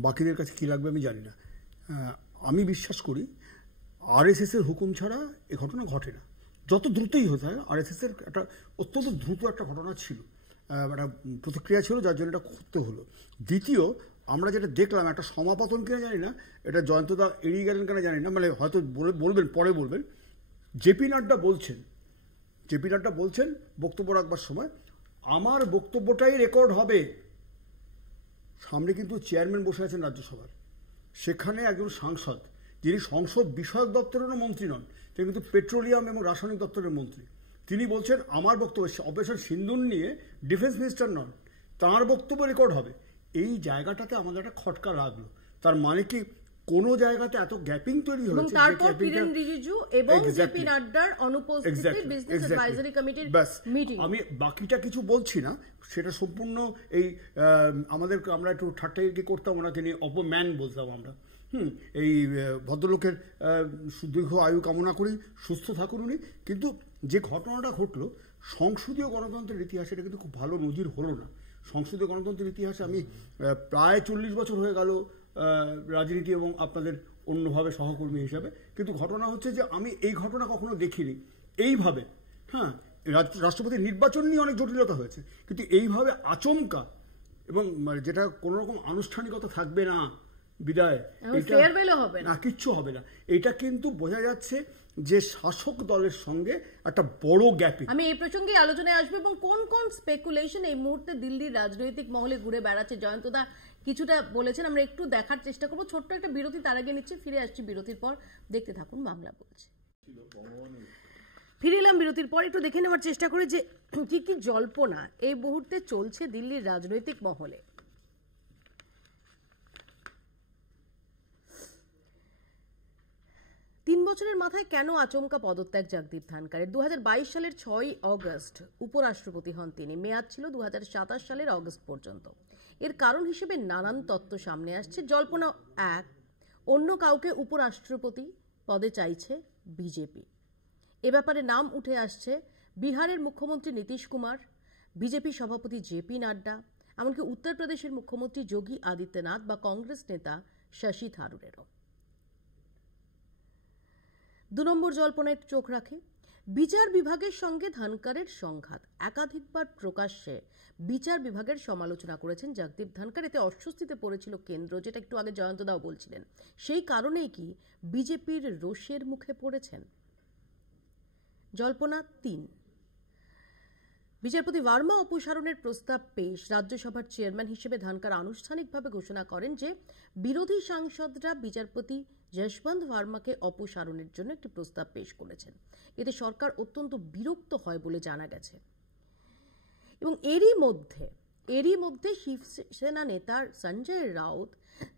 বাকিদের কাছে কি লাগবে আমি জানি না। আমি বিশ্বাস করি আরএসএস এর হুকুম ছাড়া এ ঘটনা ঘটে না, যত দ্রুতই হতে হয়। আরএসএস এর একটা অত্যন্ত দ্রুত একটা ঘটনা ছিল, একটা প্রতিক্রিয়া ছিল, যার জন্য এটা করতে হলো। দ্বিতীয়, আমরা যেটা দেখলাম একটা সমাপতন কিনা জানি না, এটা জয়ন্তদা এড়িয়ে গেলেন কিনা জানি না, মানে হয়তো বলবেন, পরে বলবেন। জেপি নাড্ডা বলছেন বক্তব্য রাখবার সময়, আমার বক্তব্যটাই রেকর্ড হবে। সামনে কিন্তু চেয়ারম্যান বসে আছেন রাজ্যসভার, সেখানে একজন সাংসদ যিনি সংসদ বিষয়ক দপ্তরেরও মন্ত্রী নন, তিনি কিন্তু পেট্রোলিয়াম এবং রাসায়নিক দপ্তরের মন্ত্রী, তিনি বলছেন আমার বক্তব্য, অপারেশন সিন্দুর নিয়ে ডিফেন্স মিনিস্টার নন, তাঁর বক্তব্য রেকর্ড হবে। এই জায়গাটাতে আমাদের একটা খটকা লাগলো। তার মানে কি কোনো জায়গাতে এত গ্যাপিং তৈরি হয়েছে, তারপর কিরেন রিজিজু এবং জেপি নাড্ডার অনুপস্থিতি বিজনেস অ্যাডভাইজারি কমিটির মিটিং। আমি বাকিটা কিছু বলছি না, সেটা সম্পূর্ণ এই আমরা একটু ঠাট্টাই করতাম, ওনাকে নিয়ে অপম্যান বলতাম আমরা। এই ভদ্রলোকের দীর্ঘ আয়ু কামনা করি, সুস্থ থাকুন উনি। কিন্তু যে ঘটনাটা ঘটলো সংসদীয় গণতন্ত্রের ইতিহাসে, এটা কিন্তু খুব ভালো নজির হলো না। সংসদীয় গণতন্ত্রের ইতিহাসে আমি প্রায় 40 বছর হয়ে গেল রাজনীতি এবং আপনাদের অন্যভাবে সহকর্মী হিসাবে, কিন্তু ঘটনা হচ্ছে যে আমি এই ঘটনা কখনো দেখিনি এইভাবে। হ্যাঁ, রাষ্ট্রপতির নির্বাচন নিয়ে অনেক জটিলতা হয়েছে, কিন্তু এইভাবে আচমকা এবং যেটা কোনো রকম আনুষ্ঠানিকতা থাকবে না, বিদায় না, কিচ্ছু হবে না, এটা কিন্তু বোঝা যাচ্ছে যে শাসক দলের সঙ্গে একটা বড় গ্যাপ। আমি এই প্রসঙ্গে আলোচনায় আসবো এবং কোন কোন স্পেকুলেশন এই মুহূর্তে দিল্লির রাজনৈতিক মহলে ঘুরে বেড়াচ্ছে জয়ন্তদা কিছুটা বলেছেন, আমরা একটু দেখার চেষ্টা করবো। ছোট্ট একটা বিরতি তার আগে নিচ্ছে, ফিরে আসছি বিরতির পর, দেখতে থাকুন বাংলা বলছে। ফিরে এলাম বিরতির পর, একটু দেখে নেওয়ার চেষ্টা করি যে কি কি জল্পনা এই মুহূর্তে চলছে দিল্লির রাজনৈতিক মহলে। তিন বছরের মাথায় কেন আচমকা পদত্যাগ জগদীপ ধনখড়ের? 2022 সালের 6 অগস্ট উপরাষ্ট্রপতি হন তিনি, মেয়াদ ছিল 2027 সালের অগস্ট পর্যন্ত। এর কারণ হিসেবে নানান তত্ত্ব সামনে আসছে। জল্পনা 1, অন্য কাউকে উপরাষ্ট্রপতি পদে চাইছে বিজেপি। এ ব্যাপারে নাম উঠে আসছে বিহারের মুখ্যমন্ত্রী নীতিশ কুমার, বিজেপি সভাপতি জেপি নাড্ডা, এমনকি উত্তরপ্রদেশের মুখ্যমন্ত্রী যোগী আদিত্যনাথ বা কংগ্রেস নেতা শশী থারুরেরও। 2 নম্বর জল্পনায় চোখ রাখে বিচার বিভাগের সঙ্গে ধনখড়ের সংঘাত। একাধিকবার প্রকাশ্যে বিচার বিভাগের সমালোচনা করেছেন জগদীপ ধনখড়, এতে অস্বস্তিতে পড়েছিল কেন্দ্র, যেটা একটু আগে জয়ন্তদাও বলছিলেন। সেই কারণেই কি বিজেপির রোষের মুখে পড়েছেন? জল্পনা 3, বিচারপতি ভার্মা অপসারণের প্রস্তাব পেশ। রাজ্যসভার চেয়ারম্যান হিসেবে ধনখড় আনুষ্ঠানিকভাবে ঘোষণা করেন যে বিরোধী সাংসদরা বিচারপতি যশবন্ত ভার্মাকে অপসারণের জন্য একটি প্রস্তাব পেশ করেছেন। এতে সরকার অত্যন্ত বিরক্ত হয় বলে জানা গেছে। এবং এরই মধ্যে শিবসেনা নেতা সঞ্জয় রাউত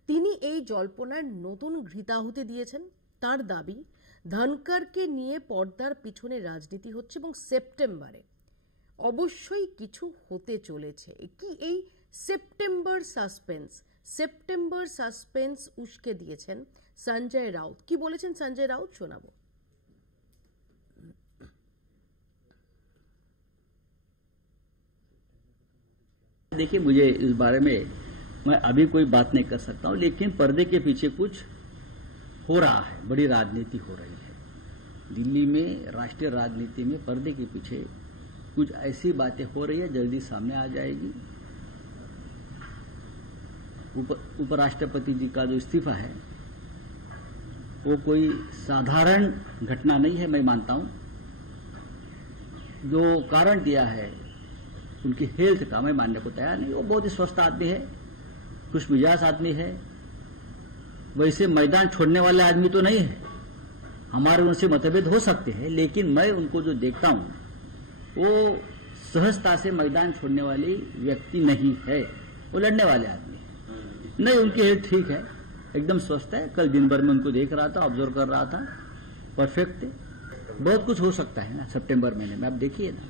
তিনি এই জল্পনার নতুন ঘৃতাহুতি দিয়েছেন। তার দাবি ধনকরকে নিয়ে পর্দার পিছনে রাজনীতি হচ্ছে এবং সেপ্টেম্বরে অবশ্যই কিছু হতে চলেছে। কি এই সেপ্টেম্বর সাসপেন্স উস্কে দিয়েছেন সঞ্জয় রাউত। কি বলেছেন সঞ্জয় রাউত, শোনাবো। देखिए, मुझे इस बारे में मैं अभी कोई बात नहीं कर सकता हूं, लेकिन पर्दे के पीछे कुछ हो रहा है, बड़ी राजनीति हो रही है दिल्ली में। राष्ट्रीय राजनीति में पर्दे के पीछे कुछ ऐसी बातें हो रही है, जल्दी सामने आ जाएगी। उपराष्ट्रपति जी का जो इस्तीफा है वो कोई साधारण घटना नहीं है, मैं मानता हूं। जो कारण दिया है उनकी हेल्थ का, मैं मानने को तैयार नहीं। वो बहुत ही स्वस्थ आदमी है, खुशमिजाज आदमी है, वैसे मैदान छोड़ने वाले आदमी तो नहीं है। हमारे उनसे मतभेद हो सकते हैं, लेकिन मैं उनको जो देखता हूं वो सहजता से मैदान छोड़ने वाली व्यक्ति नहीं है, वो लड़ने वाले आदमी है। नहीं, उनकी हेल्थ ठीक है, एकदम स्वस्थ है। कल दिन भर में उनको देख रहा था, ऑब्जर्व कर रहा था, परफेक्ट थे। बहुत कुछ हो सकता है ना सितंबर महीने में, आप देखिए ना।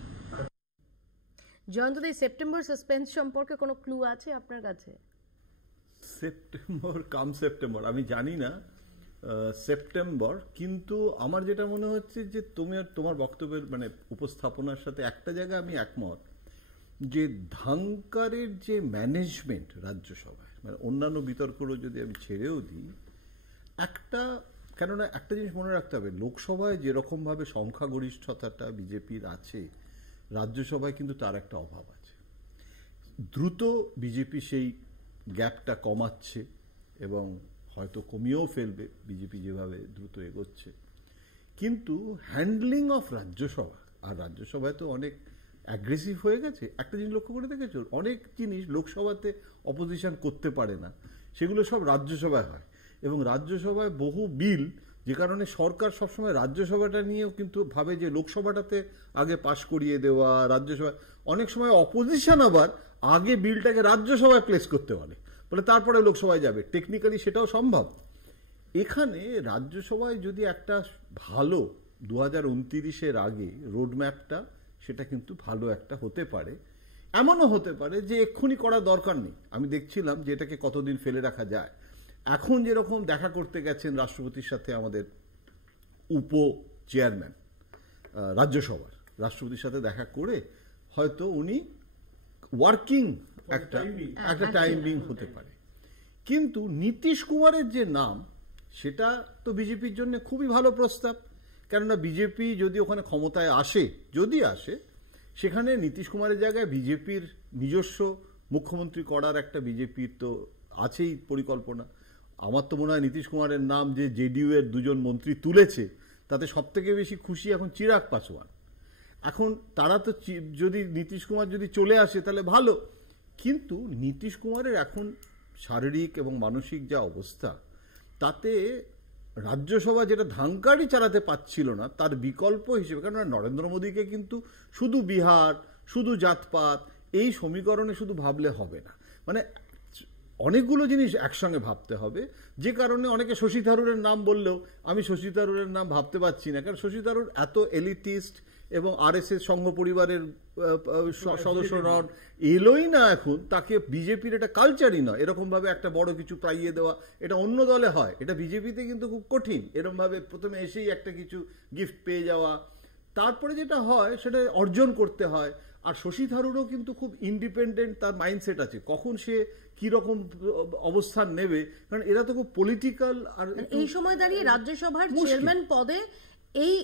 জয়ন্তদা, সেপ্টেম্বর সাসপেন্স সম্পর্কে কোনো ক্লু আছে আপনার কাছে? সেপ্টেম্বর আমি জানি না সেপ্টেম্বর, কিন্তু আমার যেটা মনে হচ্ছে যে তুমি আর তোমার বক্তব্যের মানে উপস্থাপনার সাথে একটা জায়গায় আমি একমত, যে ধনকরের যে ম্যানেজমেন্ট রাজ্যসভায়, মানে অন্যান্য বিতর্কও যদি আমি ছেড়েও দিই, কেননা একটা জিনিস মনে রাখতে হবে, লোকসভায় যেরকমভাবে সংখ্যাগরিষ্ঠতাটা বিজেপির আছে, রাজ্যসভায় কিন্তু তার একটা অভাব আছে। দ্রুত বিজেপি সেই গ্যাপটা কমাচ্ছে এবং হয়তো কমিয়েও ফেলবে বিজেপি যেভাবে দ্রুত এগোচ্ছে। কিন্তু হ্যান্ডলিং অফ রাজ্যসভা, আর রাজ্যসভায় তো অনেক অ্যাগ্রেসিভ হয়ে গেছে। একটা জিনিস লক্ষ্য করে দেখেছো, অনেক জিনিস লোকসভাতে অপোজিশন করতে পারে না, সেগুলো সব রাজ্যসভায় হয়। এবং রাজ্যসভায় বহু বিল, যে কারণে সরকার সবসময় রাজ্যসভাটা নিয়েও কিন্তু ভাবে যে লোকসভাটাতে আগে পাশ করিয়ে দেওয়া। রাজ্যসভায় অনেক সময় অপোজিশন আবার আগে বিলটাকে রাজ্যসভায় প্লেস করতে বলে তারপরে লোকসভায় যাবে। টেকনিক্যালি সেটাও সম্ভব। এখানে রাজ্যসভায় যদি একটা ভালো 2029-এর আগে রোডম্যাপটা, সেটা কিন্তু ভালো একটা হতে পারে। এমনও হতে পারে যে এক্ষুনি করা দরকার নেই। আমি দেখছিলাম যে এটাকে কতদিন ফেলে রাখা যায়। এখন যেরকম দেখা করতে গেছেন রাষ্ট্রপতির সাথে আমাদের উপ চেয়ারম্যান রাজ্যসভার, রাষ্ট্রপতির সাথে দেখা করে হয়তো উনি ওয়ার্কিং একটা টাইমিং হতে পারে। কিন্তু নীতিশ কুমারের যে নাম, সেটা তো বিজেপির জন্য খুবই ভালো প্রস্তাব। কেননা বিজেপি যদি ওখানে ক্ষমতায় আসে, সেখানে নীতিশ কুমারের জায়গায় বিজেপির নিজস্ব মুখ্যমন্ত্রী করার একটা বিজেপির তো আছেই পরিকল্পনা। আমার তো মনে হয় নীতিশ কুমারের নাম যে জেডিইউ এর দুজন মন্ত্রী তুলেছে, তাতে সবথেকে বেশি খুশি এখন চিরাগ পাসওয়ান। এখন তারা তো যদি নীতিশ কুমার যদি চলে আসে তাহলে ভালো। কিন্তু নীতিশ কুমারের এখন শারীরিক এবং মানসিক যা অবস্থা, তাতে রাজ্যসভা যেটা ধাঙ্কারই চালাতে পারছিল না, তার বিকল্প হিসেবে, কারণ নরেন্দ্র মোদীকে কিন্তু শুধু বিহার, শুধু জাতপাত এই সমীকরণে শুধু ভাবলে হবে না, মানে অনেকগুলো জিনিস একসঙ্গে ভাবতে হবে। যে কারণে অনেকে শশী থারুরের নাম বললেও আমি শশী থারুরের নাম ভাবতে পারছি না, কারণ শশী থারুর এত এলিটিস্ট এবং আরএসএস সংঘ পরিবারের সদস্য নন, এলোই না এখন। তাকে বিজেপির এটা কালচারই নয় এরকমভাবে একটা বড় কিছু পাইয়ে দেওয়া। এটা অন্য দলে হয়, এটা বিজেপিতে কিন্তু খুব কঠিন। এরকমভাবে প্রথমে এসেই একটা কিছু গিফট পেয়ে যাওয়া, তারপরে যেটা হয় সেটা অর্জন করতে হয়। আর শশী থারুরও কিন্তু খুব ইন্ডিপেন্ডেন্ট, তার মাইন্ডসেট আছে কখন সে কি রকম অবস্থান নেবে, কারণ এরা তো খুব পলিটিক্যাল। আর এই সময় দাঁড়িয়ে রাজ্যসভার চেয়ারম্যান পদে এই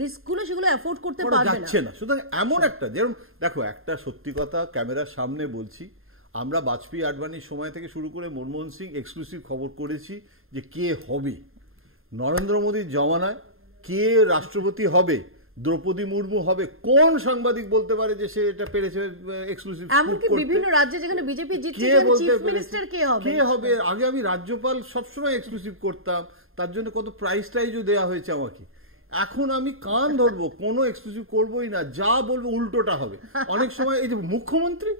রিস্কগুলো সেগুলো অ্যাফোর্ড করতে পারছে না। সুতরাং এমন একটা, যেরকম দেখো, একটা সত্যি কথা ক্যামেরার সামনে বলছি, আমরা বাজপেয়ী আডবাণীর সময় থেকে শুরু করে মনমোহন সিং এক্সক্লুসিভ খবর করেছি যে কে হবে নরেন্দ্র মোদীর জমানায়, কে রাষ্ট্রপতি হবে, দ্রৌপদী মুর্মু হবে। কোন সাংবাদিক বলতে পারে যে সে এটা পেরেছে এক্সক্লুসিভ? এমনকি বিভিন্ন রাজ্যে যেখানে বিজেপি জিতছে, চিফ মিনিস্টার কে হবে? আগে আমি রাজ্যপাল সবসময় এক্সক্লুসিভ করতাম, তার জন্য কত প্রাইজ টাইজও দেওয়া হয়েছে আমাকে। এখন আমি কান ধরবো, কোনো এক্সক্লুসিভ করবোই না, যা বলবো উল্টোটা হবে। অনেক সময় এই যে মুখ্যমন্ত্রী,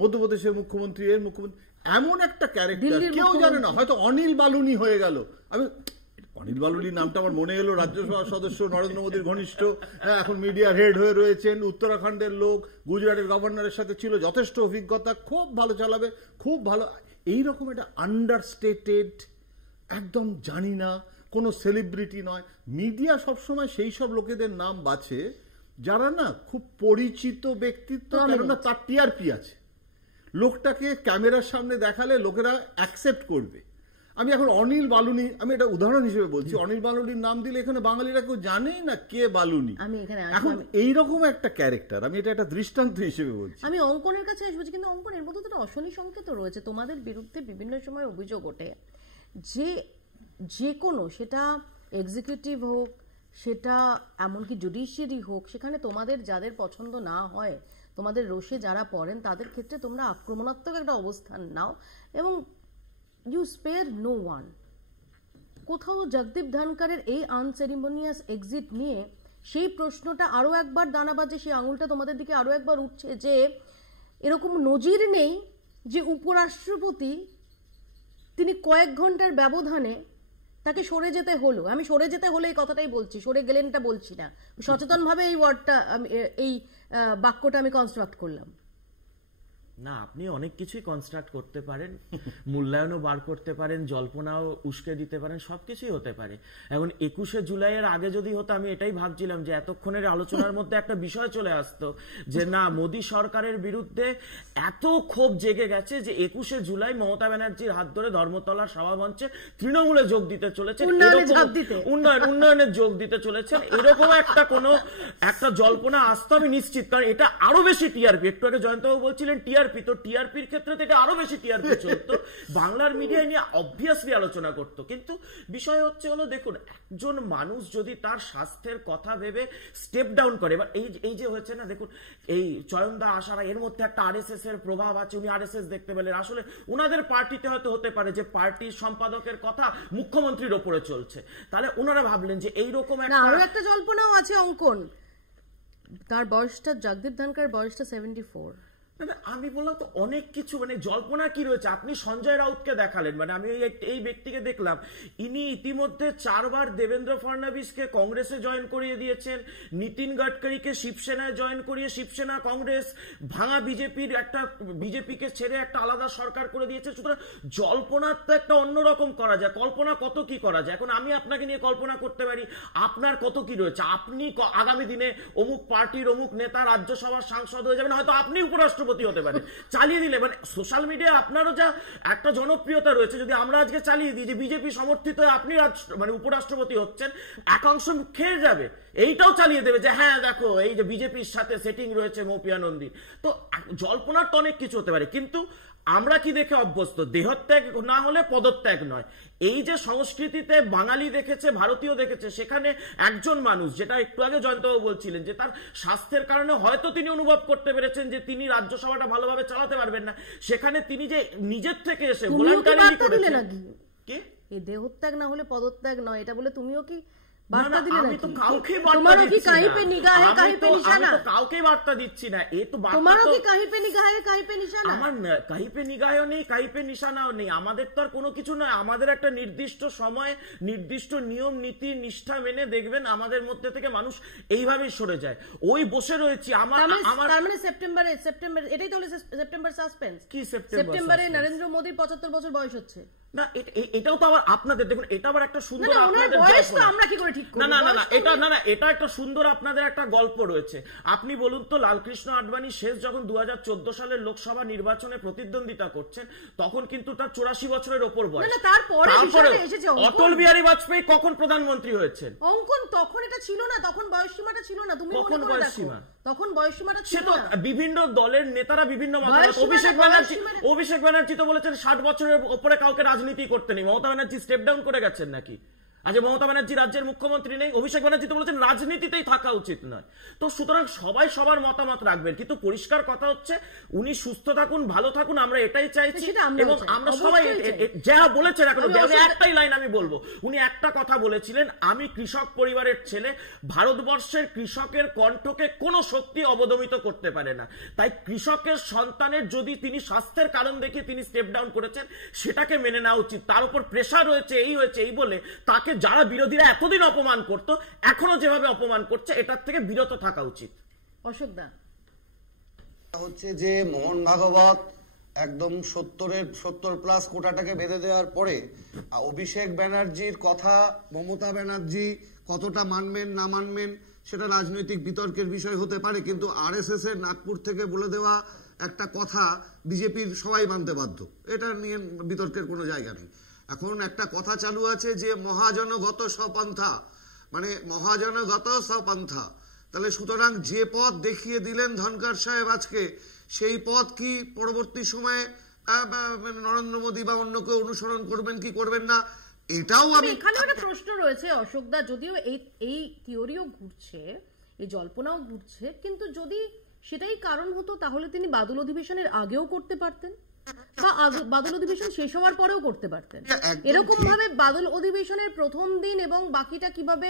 মধ্যপ্রদেশের মুখ্যমন্ত্রী, এর মুখ্যমন্ত্রী এমন একটা ক্যারেক্টার, কেউ জানে না, হয়তো অনিল বালুনি হয়ে গেল। আমি অনিল বালুনির নামটা আমার মনে এলো, রাজ্যসভার সদস্য, নরেন্দ্র মোদীর ঘনিষ্ঠ, এখন মিডিয়ার হেড হয়ে রয়েছেন, উত্তরাখণ্ডের লোক, গুজরাটের গভর্নরের সাথে ছিল, যথেষ্ট অভিজ্ঞতা, খুব ভালো চালাবে, খুব ভালো। এইরকম একটা আন্ডারস্টেটেড, একদম জানি না, কোনো সেলিব্রিটি নয়। মিডিয়া সবসময় সেই সব লোকেদের নাম বাছে যারা না খুব পরিচিত ব্যক্তিত্ব, কেননা তার টিআরপি আছে, লোকটাকে ক্যামেরার সামনে দেখালে লোকেরা অ্যাকসেপ্ট করবে। আমি এখন অনিল বালুনি, আমি এটা উদাহরণ হিসেবে বলছি, অনিল বালুনির নাম দিলে এখানে বাঙালিরা কেউ জানেই না কে বালুনি। এখন এইরকম একটা ক্যারেক্টার, আমি এটা একটা দৃষ্টান্ত হিসেবে বলছি। আমি অঙ্কনের কাছে আসবো, কিন্তু অঙ্কনের মধ্যে তো একটা অশনি সংকেত রয়েছে। তোমাদের বিরুদ্ধে বিভিন্ন সময় অভিযোগ ওঠে যে কোনো, সেটা এক্সিকিউটিভ হোক, সেটা এমনকি জুডিশিয়ারি হোক, সেখানে তোমাদের যাদের পছন্দ না হয়, তোমাদের রোষে যারা পড়েন, তাদের ক্ষেত্রে তোমরা আক্রমণাত্মক একটা অবস্থান নাও এবং ইউ স্পেয়ার নো ওয়ান। কোথাও জগদীপ ধনকরের এই আনসেরিমোনিয়াস এক্সিট নিয়ে সেই প্রশ্নটা আরও একবার দানা বাজে, সেই আঙুলটা তোমাদের দিকে আরও একবার উঠছে যে এরকম নজির নেই যে উপরাষ্ট্রপতি তিনি কয়েক ঘন্টার ব্যবধানে তাকে সরে যেতে হলো। আমি সরে যেতে হলো এই কথাটাই বলছি, সরে গেলেন এটা বলছি না, সচেতনভাবে এই ওয়ার্ডটা, এই বাক্যটা আমি কনস্ট্রাক্ট করলাম। না, আপনি অনেক কিছুই কনস্ট্রাক্ট করতে পারেন, মূল্যায়নও বার করতে পারেন, জল্পনাও উস্কে দিতে পারেন, সবকিছুই হতে পারে। এখন 21শে জুলাইয়ের আগে যদি হতো, আমি এটাই ভাবছিলাম যে এতক্ষণের আলোচনার মধ্যে একটা বিষয় চলে আসতো যে না, মোদী সরকারের বিরুদ্ধে এত ক্ষোভ জেগে গেছে যে 21শে জুলাই মমতা ব্যানার্জির হাত ধরে ধর্মতলার সভামঞ্চে তৃণমূলে যোগ দিতে চলেছেন, উন্নয়নের যোগ দিতে চলেছেন, এরকম একটা জল্পনা আসতো আমি নিশ্চিত। কারণ এটা আরো বেশি টিআরপি, একটু আগে জয়ন্তবাবু বলছিলেন টিআরপি, তো টিআরপির ক্ষেত্রে তো এটা আরো বেশি টিআরপি চলতো, বাংলার মিডিয়া নিয়ে অবভিয়াসলি আলোচনা করতো। কিন্তু বিষয় হচ্ছে হলো, দেখুন, একজন মানুষ যদি তার স্বাস্থ্যের কথা ভেবে স্টেপ ডাউন করে, এবার এই যে হয়েছে না, দেখুন এই চয়নদা আসারা, এর মধ্যে একটা আরএসএস এর প্রভাব আছে, উনি আরএসএস দেখতে পেলেন, আসলে ওনাদের পার্টিতে হয়তো হতে পারে যে পার্টির সম্পাদকের কথা মুখ্যমন্ত্রীর ওপরে চলছে, তাহলে ওনারা ভাবলেন যে এইরকম একটা জল্পনাও আছে। অঙ্কন, তার বয়সটা, জগদীপ ধনকর বয়সটা 74। আমি বললাম তো অনেক কিছু, মানে জল্পনা কি রয়েছে। আপনি সঞ্জয় রাউতকে দেখালেন, মানে আমি এই ব্যক্তিকে দেখলাম, ইনি ইতিমধ্যে 4 বার দেবেন্দ্র ফডনবিসকে কংগ্রেসে জয়েন করিয়ে দিয়েছেন, নীতিন গডকরিকে শিবসেনায় জয়েন করিয়ে শিবসেনা কংগ্রেস ভাঙা বিজেপিকে ছেড়ে একটা আলাদা সরকার করে দিয়েছে। সুতরাং জল্পনার তো একটা অন্যরকম করা যায়, কল্পনা কত কি করা যায়। এখন আমি আপনাকে নিয়ে কল্পনা করতে পারি, আপনার কত কি রয়েছে, আপনি আগামী দিনে অমুক পার্টির অমুক নেতা রাজ্যসভার সাংসদ হয়ে যাবেন, হয়তো আপনি উপরাষ্ট্রপতি হতে পারে, চালিয়ে দিলে। মানে সোশ্যাল মিডিয়া আপনারও যা একটা জনপ্রিয়তা রয়েছে, যদি আমরা আজকে চালিয়ে দিই যে বিজেপি সমর্থিত হয়ে আপনি মানে উপরাষ্ট্রপতি হচ্ছেন, একাংশ খেয়ে যাবে, এইটাও চালিয়ে দেবে যে হ্যাঁ দেখো এই যে বিজেপির সাথে সেটিং রয়েছে মৌপিয়া নন্দী। তো জল্পনার তো অনেক কিছু হতে পারে, কিন্তু আমরা কি দেখে অভ্যস্ত, দেহত্যাগ না হলে পদত্যাগ নয়। এই যে সংস্কৃতিতে বাঙালি দেখেছে, ভারতীয় দেখেছে, সেখানে একজন মানুষ, যেটা একটু আগে জয়ন্তবাবু বলছিলেন, যে তার স্বাস্থ্যের কারণে হয়তো তিনি অনুভব করতে পেরেছেন যে তিনি রাজ্যসভাটা ভালোভাবে চালাতে পারবেন না, সেখানে তিনি যে নিজের থেকে এসে ভলান্টারিলি করেছেন। কি এই দেহত্যাগ না হলে পদত্যাগ নয়, এটা বলে তুমিও কি বার্তা দিচ্ছি না? আমাদের তো আর কোনো কিছু নয়, আমাদের একটা নির্দিষ্ট সময়, নির্দিষ্ট নিয়ম নীতি নিষ্ঠা মেনে দেখবেন আমাদের মধ্যে থেকে মানুষ এইভাবেই সরে যায়। ওই বসে রয়েছি সেপ্টেম্বর এটাই তো সেপ্টেম্বর সাসপেন্স। কি সেপ্টেম্বরে নরেন্দ্র মোদীর 75 বছর বয়স হচ্ছে না, এটাও তো আবার আপনাদের, দেখুন এটা আবার একটা সুন্দর, এটা একটা সুন্দর আপনাদের একটা গল্প রয়েছে। আপনি বলুন তো, লালকৃষ্ণ আডবাণী শেষ যখন 2014 সালের লোকসভা নির্বাচনে প্রতিদ্বন্দ্বিতা করছেন, তখন কিন্তু তার 84 বছরের ওপর বয়স। অটল বিহারী বাজপেয়ী কখন প্রধানমন্ত্রী হয়েছেন? অঙ্কন তখন এটা ছিল না, তখন বয়সসীমাটা ছিল না। তুমি কখন বয়সসীমা? তখন বয়সসীমাটা ছিল না। বিভিন্ন দলের নেতারা বিভিন্ন মতামত। অভিষেক ব্যানার্জি তো বলেছেন 60 বছরের উপরে কাউকে রাজনীতি করতে নেই। মমতা ব্যানার্জি স্টেপ ডাউন করে গেছেন নাকি? আজ মমতা ব্যানার্জি রাজ্যের মুখ্যমন্ত্রী নেই, অভিষেক ব্যানার্জি তো বলেছেন রাজনীতিতেই থাকা উচিত নয়। তো সুতরাং সবাই সবার মতামত রাখবেন, কিন্তু পরিষ্কার কথা হচ্ছে উনি সুস্থ থাকুন, ভালো থাকুন, আমরা এটাই চাইছি। এবং আমরা সবাই যারা বলেছেন, এখন একটাই লাইন আমি বলবো, উনি একটা কথা বলেছিলেন, আমি কৃষক পরিবারের ছেলে, ভারতবর্ষের কৃষকের কণ্ঠকে কোনো শক্তি অবদমিত করতে পারে না। তাই কৃষকের সন্তানের যদি তিনি স্বাস্থ্যের কারণ দেখে তিনি স্টেপ ডাউন করেছেন, সেটাকে মেনে নেওয়া উচিত। তার উপর প্রেশার হয়েছে, এই হয়েছে, এই বলে তাকে যারা বিরোধীরা এতদিন অপমান করত, এখনো যেভাবে অপমান করছে, এটার থেকে বিরত থাকা উচিত। অশোক দা, হচ্ছে যে মোহন ভাগবত একদম 70+ কোটাটাকে বেঁধে দেওয়ার পরে অভিষেক ব্যানার্জির কথা মমতা ব্যানার্জি কতটা মানবেন না মানবেন সেটা রাজনৈতিক বিতর্কের বিষয় হতে পারে, কিন্তু আরএসএস এর নাগপুর থেকে বলে দেওয়া একটা কথা বিজেপির সবাই মানতে বাধ্য, এটা নিয়ে বিতর্কের কোনো জায়গা নেই। এখন একটা কথা চালু আছে যে মহাজনগত সপন্থা, মানে মহাজনগত সপন্থা, তাহলে সুতরাং যে পথ দেখিয়ে দিলেন ধনকর সাহেব আজকে, সেই পথ কি পরবর্তী সময়ে নরেন্দ্র মোদী বা অন্য কেউ অনুসরণ করবেন কি করবেন না, এটাও আমি এখানে একটা প্রশ্ন রয়েছে অশোক দা। যদিও এই থিওরিও ঘুরছে, এই জল্পনাও ঘুরছে, কিন্তু যদি সেটাই কারণ হতো তাহলে তিনি বাদল অধিবেশনের আগেও করতে পারতেন বা বাদল অধিবেশন শেষ হওয়ার পরেও করতে পারতেন। এরকম ভাবে বাদল অধিবেশনের প্রথম দিন এবং বাকিটা কিভাবে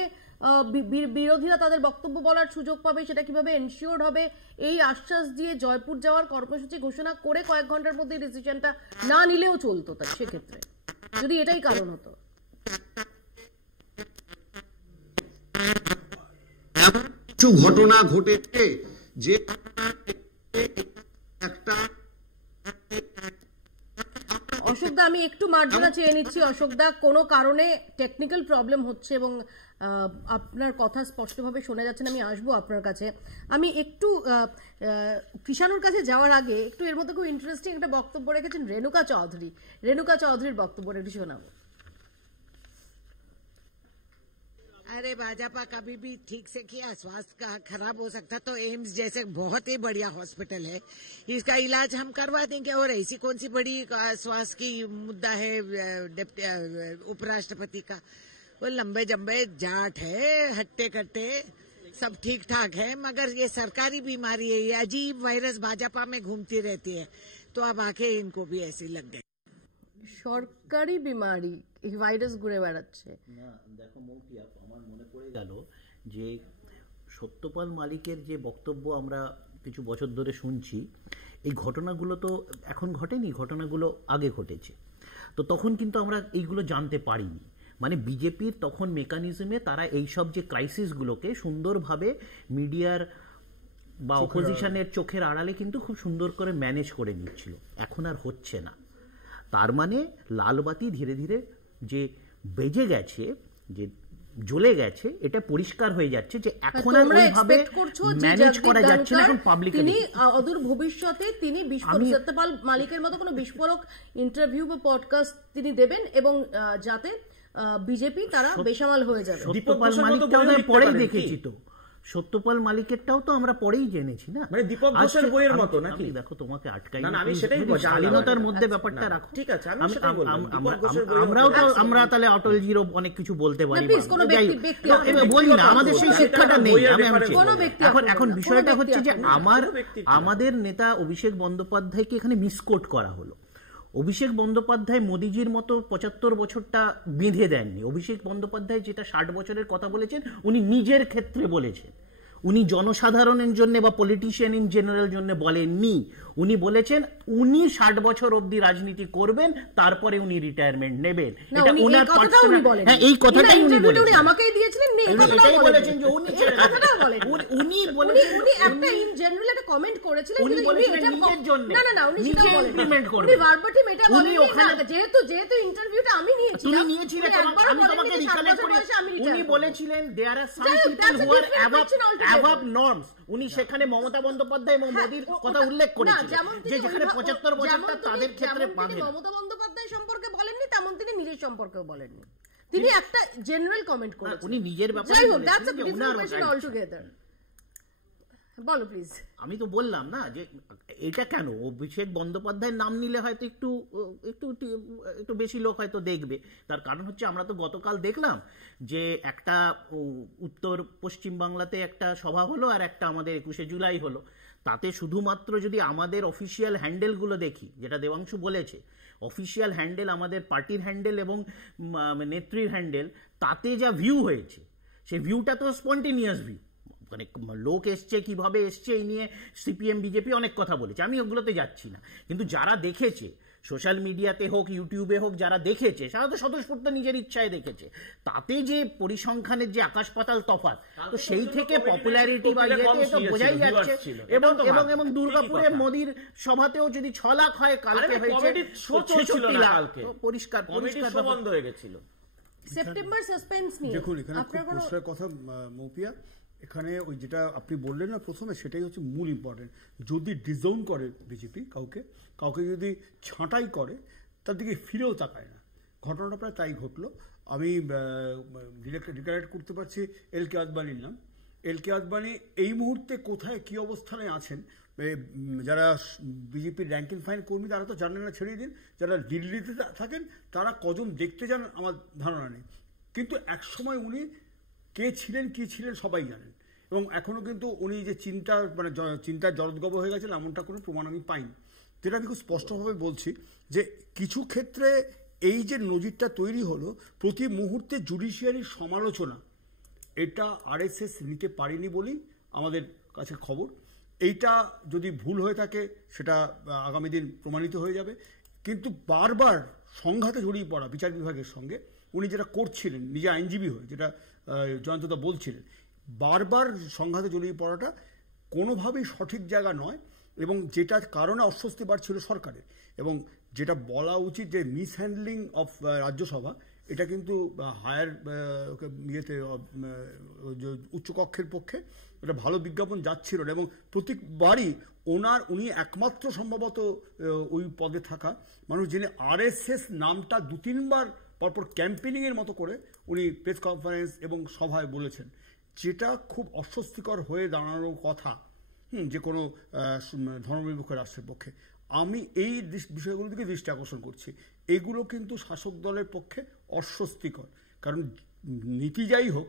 বিরোধীরা তাদের বক্তব্য বলার সুযোগ পাবে, সেটা কিভাবে এনশিওর হবে, এই আশ্বাস দিয়ে জয়পুর যাওয়ার কর্মসূচি ঘোষণা করে কয়েক ঘন্টার মধ্যে ডিসিশনটা না নিলেও চলতো। তাই সেক্ষেত্রে যদি এটাই কারণ হতো, কিছু ঘটনা ঘটেছে যে একটা অশোকদা আমি একটু মার্জনা চেয়ে নিচ্ছি। অশোকদা, কোনো কারণে টেকনিক্যাল প্রবলেম হচ্ছে এবং আপনার কথা স্পষ্টভাবে শোনা যাচ্ছে না। আমি আসবো আপনার কাছে। আমি একটু কৃষাণুর কাছে যাওয়ার আগে একটু এর মধ্যে খুব ইন্টারেস্টিং একটা বক্তব্য রেখেছেন রেণুকা চৌধুরীর বক্তব্য একটু শোনাবো। अरे भाजपा कभी भी ठीक से किया, स्वास्थ्य का खराब हो सकता तो एम्स जैसे बहुत ही बढ़िया हॉस्पिटल है, इसका इलाज हम करवा देंगे। और ऐसी कौन सी बड़ी स्वास्थ्य की मुद्दा है उपराष्ट्रपति का, वो लंबे जम्बे जाट है, हट्टे कट्टे सब ठीक ठाक है, मगर ये सरकारी बीमारी है, ये अजीब वायरस भाजपा में घूमती रहती है, तो अब आके इनको भी ऐसी लग गई। সরকারি বিমারি, এই ভাইরাস ঘুরে বেড়াচ্ছে না। দেখো মৌপিয়া, আমার মনে পড়ে গেল যে সত্যপাল মালিকের যে বক্তব্য আমরা কিছু বছর ধরে শুনছি, এই ঘটনাগুলো তো এখন ঘটেনি, ঘটনাগুলো আগে ঘটেছে। তো তখন কিন্তু আমরা এইগুলো জানতে পারিনি। মানে বিজেপির তখন মেকানিজমে তারা এইসব যে ক্রাইসিসগুলোকে সুন্দরভাবে মিডিয়ার বা অপোজিশনের চোখের আড়ালে কিন্তু খুব সুন্দর করে ম্যানেজ করে নিচ্ছিল। এখন আর হচ্ছে না। তার মানে লালবাতি ধীরে ধীরে যে বেজে গেছে, যে জ্বলে গেছে, এটা পরিষ্কার হয়ে যাচ্ছে যে এখন আর ওইভাবে ম্যানেজ করা যাচ্ছে না। এখন পাবলিক তিনি অদূর ভবিষ্যতে তিনি সত্যপাল মালিকের মতো কোনো বিস্ফোরক ইন্টারভিউ বা পডকাস্ট তিনি দেবেন এবং যাতে বিজেপি তারা বেসামাল হয়ে যাবে। সত্যপাল মালিকটাও পরেই দেখেছি, তো সত্যপাল মালিকেরটাও তো আমরা পরেই জেনেছি না, মানে দীপক ঘোষের বইয়ের মতো নাকি? দেখো তোমাকে আটকাই না, আমি সেটাই শালীনতার মধ্যে ব্যাপারটা রাখো। ঠিক আছে, আমি সেটাই বলবো। আমরা তাহলে অটলজিরও অনেক কিছু বলতে পারি, বলি না, আমাদের সেই শিক্ষাটা নেই। এখন বিষয়টা হচ্ছে যে আমাদের নেতা অভিষেক বন্দ্যোপাধ্যায়কে এখানে মিসকোট করা হলো। অভিষেক বন্দ্যোপাধ্যায় মোদিজির মতো 75 বছরটা বেঁধে দেননি। অভিষেক বন্দ্যোপাধ্যায় যেটা 60 বছরের কথা বলেছেন, উনি নিজের ক্ষেত্রে বলেছেন। উনি জনসাধারণের জন্য বা পলিটিশিয়ান ইন জেনারেল জন্য বলেননি। উনি বলেছেন উনি 60 বছর অবধি রাজনীতি করবেন, তারপরে উনি রিটায়ারমেন্ট নেবেন। এটা ওনার পার্সোনাল, হ্যাঁ এই কথাটাই উনি বলেছেন। উনি আমাকেই দিয়েছিলেন, এই কথাটাই বলেছেন যে উনি কথাটাও বলেন। উনি বলেছেন, উনি একটা ইন জেনারেল একটা কমেন্ট করেছিলেন, উনি বলেছেন নিজের জন্য, না উনি সেটা ইমপ্লিমেন্ট করবেন। উনি ভার্বাটিম এটা বলেন না, যেহেতু ইন্টারভিউটা আমি নিয়েছিলাম, তুমি নিয়েছিলে, আমি তোমাকে রিকলেক্ট করি। উনি বলেছিলেন there are some people who are above norms. উনি সেখানে মমতা বন্দ্যোপাধ্যায় এবং মোদির কথা উল্লেখ করেছিলেন যে যেখানে 75 বছরটা তাদের ক্ষেত্রে বাঁধে। মমতা বন্দ্যোপাধ্যায় সম্পর্কে বলেননি, তেমন তিনি নিজের সম্পর্কেও বলেননি। তিনি একটা জেনারেল কমেন্ট করেছেন, উনি নিজের ব্যাপারে বলেছেন যে উনার অলটুগেদার। বলো প্লিজ। আমি তো বললাম না যে এটা কেন, অভিষেক বন্দ্যোপাধ্যায়ের নাম নিলে হয়তো একটু একটু একটু বেশি লোক হয়তো দেখবে। তার কারণ হচ্ছে আমরা তো গতকাল দেখলাম যে একটা উত্তর পশ্চিম বাংলাতে একটা সভা হলো আর একটা আমাদের 21শে জুলাই হলো। তাতে শুধুমাত্র যদি আমাদের অফিসিয়াল হ্যান্ডেলগুলো দেখি, যেটা দেবাংশু বলেছে, অফিসিয়াল হ্যান্ডেল, আমাদের পার্টির হ্যান্ডেল এবং নেত্রীর হ্যান্ডেল, তাতে যা ভিউ হয়েছে সেই ভিউটা তো স্পন্টেনিয়াস ভিউ। মানে লোক এসছে, কিভাবে এসছে এই নিয়ে সিপিএম বিজেপি অনেক কথা বলেছে, আমি ওগুলোতে যাচ্ছি না। কিন্তু যারা দেখেছে, সোশ্যাল মিডিয়াতে হোক ইউটিউবে হোক, যারা দেখেছে সারা তো স্বতঃস্ফূর্ত নিজের ইচ্ছায় দেখেছে, তাতে যে পরিসংখ্যানের যে আকাশ পাতাল তফাৎ, তো সেই থেকে পপুলারিটি বা ইয়েতে তো বোঝাই যাচ্ছে। এবং এবং এবং দুর্গাপুরে মোদির সভাতেও যদি 6 লাখ হয়, কালকে হয়েছে 66 লাখ, পরিষ্কার পরিষ্কার বন্ধ হয়ে গেছিল। সেপ্টেম্বর সাসপেন্স নিয়ে দেখুন এখানে খুব পরিষ্কার কথা মৌপিয়া, এখানে ওই যেটা আপনি বললেন না প্রথমে, সেটাই হচ্ছে মূল ইম্পর্টেন্ট। যদি ডিজাউন করে বিজেপি কাউকে যদি ছাঁটাই করে, তার দিকে ফিরেও তাকায় না। ঘটনাটা প্রায় তাই ঘটলো। আমি রিকালেক্ট করতে পারছি এলকে আদবানির নাম। এলকে আদবানি এই মুহূর্তে কোথায় কী অবস্থানে আছেন, যারা বিজেপির র্যাঙ্কিং ফাইন কর্মী তারা তো জানেন না, ছেড়ে দিন। যারা দিল্লিতে থাকেন তারা কজন দেখতে যান আমার ধারণা নেই, কিন্তু একসময় উনি কে ছিলেন কী ছিলেন সবাই জানেন। এবং এখনও কিন্তু উনি যে চিন্তার জলদগব হয়ে গেছেন এমনটা কোনো প্রমাণ আমি পাইনি। যেটা আমি খুব স্পষ্টভাবে বলছি যে কিছু ক্ষেত্রে এই যে নজিরটা তৈরি হলো, প্রতি মুহূর্তে জুডিশিয়ারির সমালোচনা, এটা আরএসএস নিতে পারেনি বলেই আমাদের কাছে খবর। এইটা যদি ভুল হয়ে থাকে সেটা আগামী দিন প্রমাণিত হয়ে যাবে। কিন্তু বারবার সংঘাতে জড়িয়ে পড়া বিচার বিভাগের সঙ্গে উনি যেটা করছিলেন নিজে আইনজীবী হয়ে, যেটা জয়ন্তদা বলছিলেন, বারবার সংঘাতে জড়িয়ে পড়াটা কোনোভাবেই সঠিক জায়গা নয়। এবং যেটার কারণে অস্বস্তি বাড়ছিল সরকারের, এবং যেটা বলা উচিত যে মিসহ্যান্ডলিং অফ রাজ্যসভা, এটা কিন্তু হায়ার ইয়েতে উচ্চকক্ষের পক্ষে এটা ভালো বিজ্ঞাপন যাচ্ছিল না। এবং প্রত্যেকবারই উনি একমাত্র সম্ভবত ওই পদে থাকা মানুষ যিনি আরএসএস নামটা 2-3 বার পরপর ক্যাম্পেনিংয়ের মতো করে উনি প্রেস কনফারেন্স এবং সভায় বলেছেন, যেটা খুব অস্বস্তিকর হয়ে দাঁড়ানোর কথা যে কোনো ধর্মনিরপেক্ষ রাষ্ট্রের পক্ষে। আমি এই বিষয়গুলো থেকে দৃষ্টি আকর্ষণ করছি, এগুলো কিন্তু শাসক দলের পক্ষে অস্বস্তিকর। কারণ নীতি যাই হোক,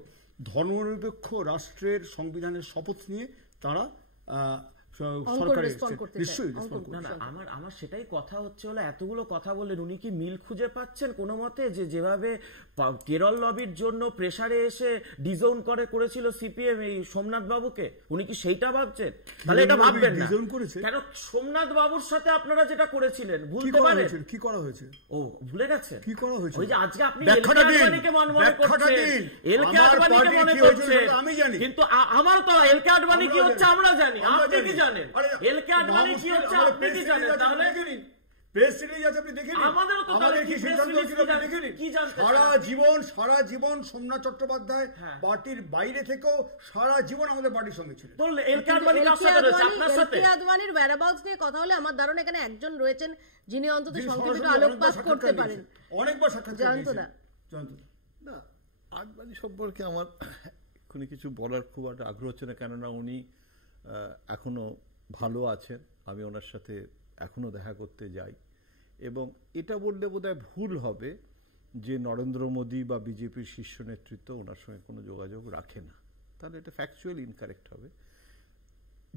ধর্মনিরপেক্ষ রাষ্ট্রের সংবিধানের শপথ নিয়ে তারা আমার সেটাই কথা হচ্ছে হলো, এতগুলো কথা বললেন, উনি কি মিল খুঁজে পাচ্ছেন কোনো মতে যে যেভাবে কেরল লবির জন্য প্রেসারে এসে ডিজাউন করেছিল সিপিএম এই সোমনাথ বাবুকে, উনি কি সেইটা ভাবছেন? তাহলে এটা ভাববেন না কেন? সোমনাথ বাবুর সাথে আপনারা যেটা করেছিলেন ভুলতে পারেন? কি করা হয়েছে? ও ভুলে গেছেন কি করা হয়েছে? ওই যে আজকে আপনি এলকে আদবানিকে মনে করছেন, এলকে আদবানিকে মনে করছেন, আমি জানি, কিন্তু আমার তো এলকে আদবানি কি হচ্ছে আমরা জানি, আপনি কি জানেন? এলকে আদবানি কি হচ্ছে আপনি কি জানেন? তাহলে প্রেস রিলিজ আছে আপনি দেখে নিন, আমাদের কি সিদ্ধান্ত হয়েছিল আপনি দেখে নিন। সারা জীবন সোমনাথ চট্টোপাধ্যায় পার্টির বাইরে থেকেও সারা জীবন আমাদের পার্টির সঙ্গে ছিলেন। এলকে আদবানি কার সাথে রয়েছে? আপনার সাথে। এলকে আদবানির whereabouts নিয়ে কথা হলে আমার ধারণা এখানে একজন রয়েছেন যিনি অন্তত সংক্ষেপে আলোকপাত করতে পারেন। অনেকবার সাক্ষাৎ জানতো না না আদবানি সম্পর্কে আমার কোনো কিছু বলার খুব একটা আগ্রহ হচ্ছে না, কেননা উনি এখনো ভালো আছেন। আমি ওনার সাথে এখনো দেখা করতে যাই, এবং এটা বললে বোধহয় ভুল হবে যে নরেন্দ্র মোদী বা বিজেপির শীর্ষ নেতৃত্ব ওনার সঙ্গে কোনো যোগাযোগ রাখে না, তাহলে এটা ফ্যাকচুয়ালি ইনকারেক্ট হবে।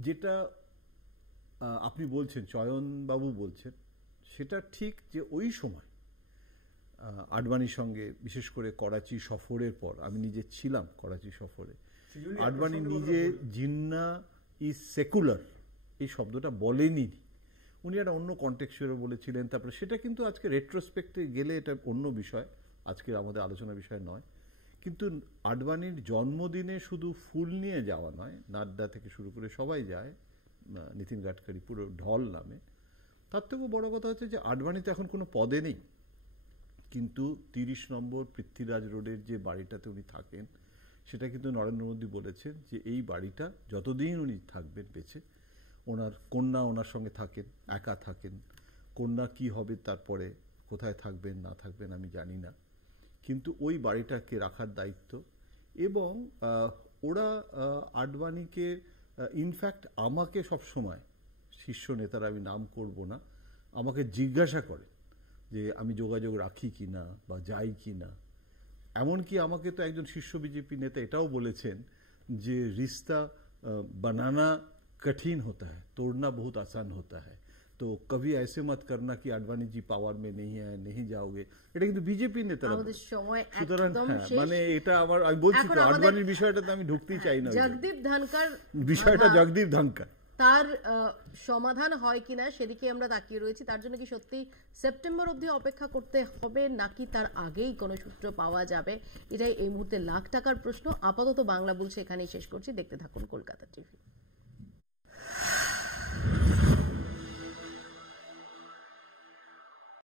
যেটা আপনি বলছেন, চয়নবাবু বলছেন, সেটা ঠিক যে ওই সময় আডবাণীর সঙ্গে, বিশেষ করে করাচি সফরের পর, আমি নিজে ছিলাম করাচি সফরে, আডবাণী নিজে জিন্না ইজ সেকুলার এই শব্দটা বলেনি, উনি একটা অন্য কনটেক্সচুয়ালে বলেছিলেন। তারপরে সেটা কিন্তু আজকে রেট্রোস্পেক্টে গেলে এটা অন্য বিষয়, আজকের আমাদের আলোচনার বিষয় নয়। কিন্তু আডবাণীর জন্মদিনে শুধু ফুল নিয়ে যাওয়া নয়, নাড্ডা থেকে শুরু করে সবাই যায়, নীতিন গাডকারি পুরো ঢল নামে। তার থেকেও বড় কথা হচ্ছে যে আডবাণী তো এখন কোনো পদে নেই, কিন্তু 30 নম্বর পৃথ্বীরাজ রোডের যে বাড়িটাতে উনি থাকেন, সেটা কিন্তু নরেন্দ্র মোদী বলেছেন যে এই বাড়িটা যতদিন উনি থাকবেন বেঁচে, ওনার কন্যা ওনার সঙ্গে থাকেন, একা থাকেন, কন্যা কি হবে তারপরে কোথায় থাকবেন না থাকবেন আমি জানি না, কিন্তু ওই বাড়িটাকে রাখার দায়িত্ব। এবং ওরা আডবাণীকে ইনফ্যাক্ট আমাকে সবসময় শীর্ষ নেতারা, আমি নাম করব না, আমাকে জিজ্ঞাসা করে যে আমি যোগাযোগ রাখি কি না বা যাই কি না। এমনকি আমাকে তো একজন শীর্ষ বিজেপি নেতা এটাও বলেছেন যে রিস্তা বানানা কঠিন হতা হ্যায়, তোড়না বহুত আসান হতা হ্যায়, তো কবি ऐसे मत करना कि আডবাণী জি পাওয়ার মে নেই হ্যায়, নেই যাওগে। এটা কিন্তু বিজেপি নেতারা। আমাদের সময় সুতরাং একদম শেষ। মানে এটা আমার, আমি বলছি তো আডবাণীর বিষয়টাতে আমি ঢুকতেই চাই না। জগদীপ ধনকর বিষয়টা জগদীপ ধনকর, তার সমাধান হয় কিনা সেদিকে আমরা তাকিয়ে রয়েছি। তার জন্য কি সত্যি সেপ্টেম্বর অবধি অপেক্ষা করতে হবে নাকি তার আগেই কোনো সূত্র পাওয়া যাবে? এটাই এই মুহূর্তে লাখ টাকার প্রশ্ন। আপাতত বাংলা বলছে এখানেই শেষ করছি। দেখতে থাকুন কলকাতা টিভি।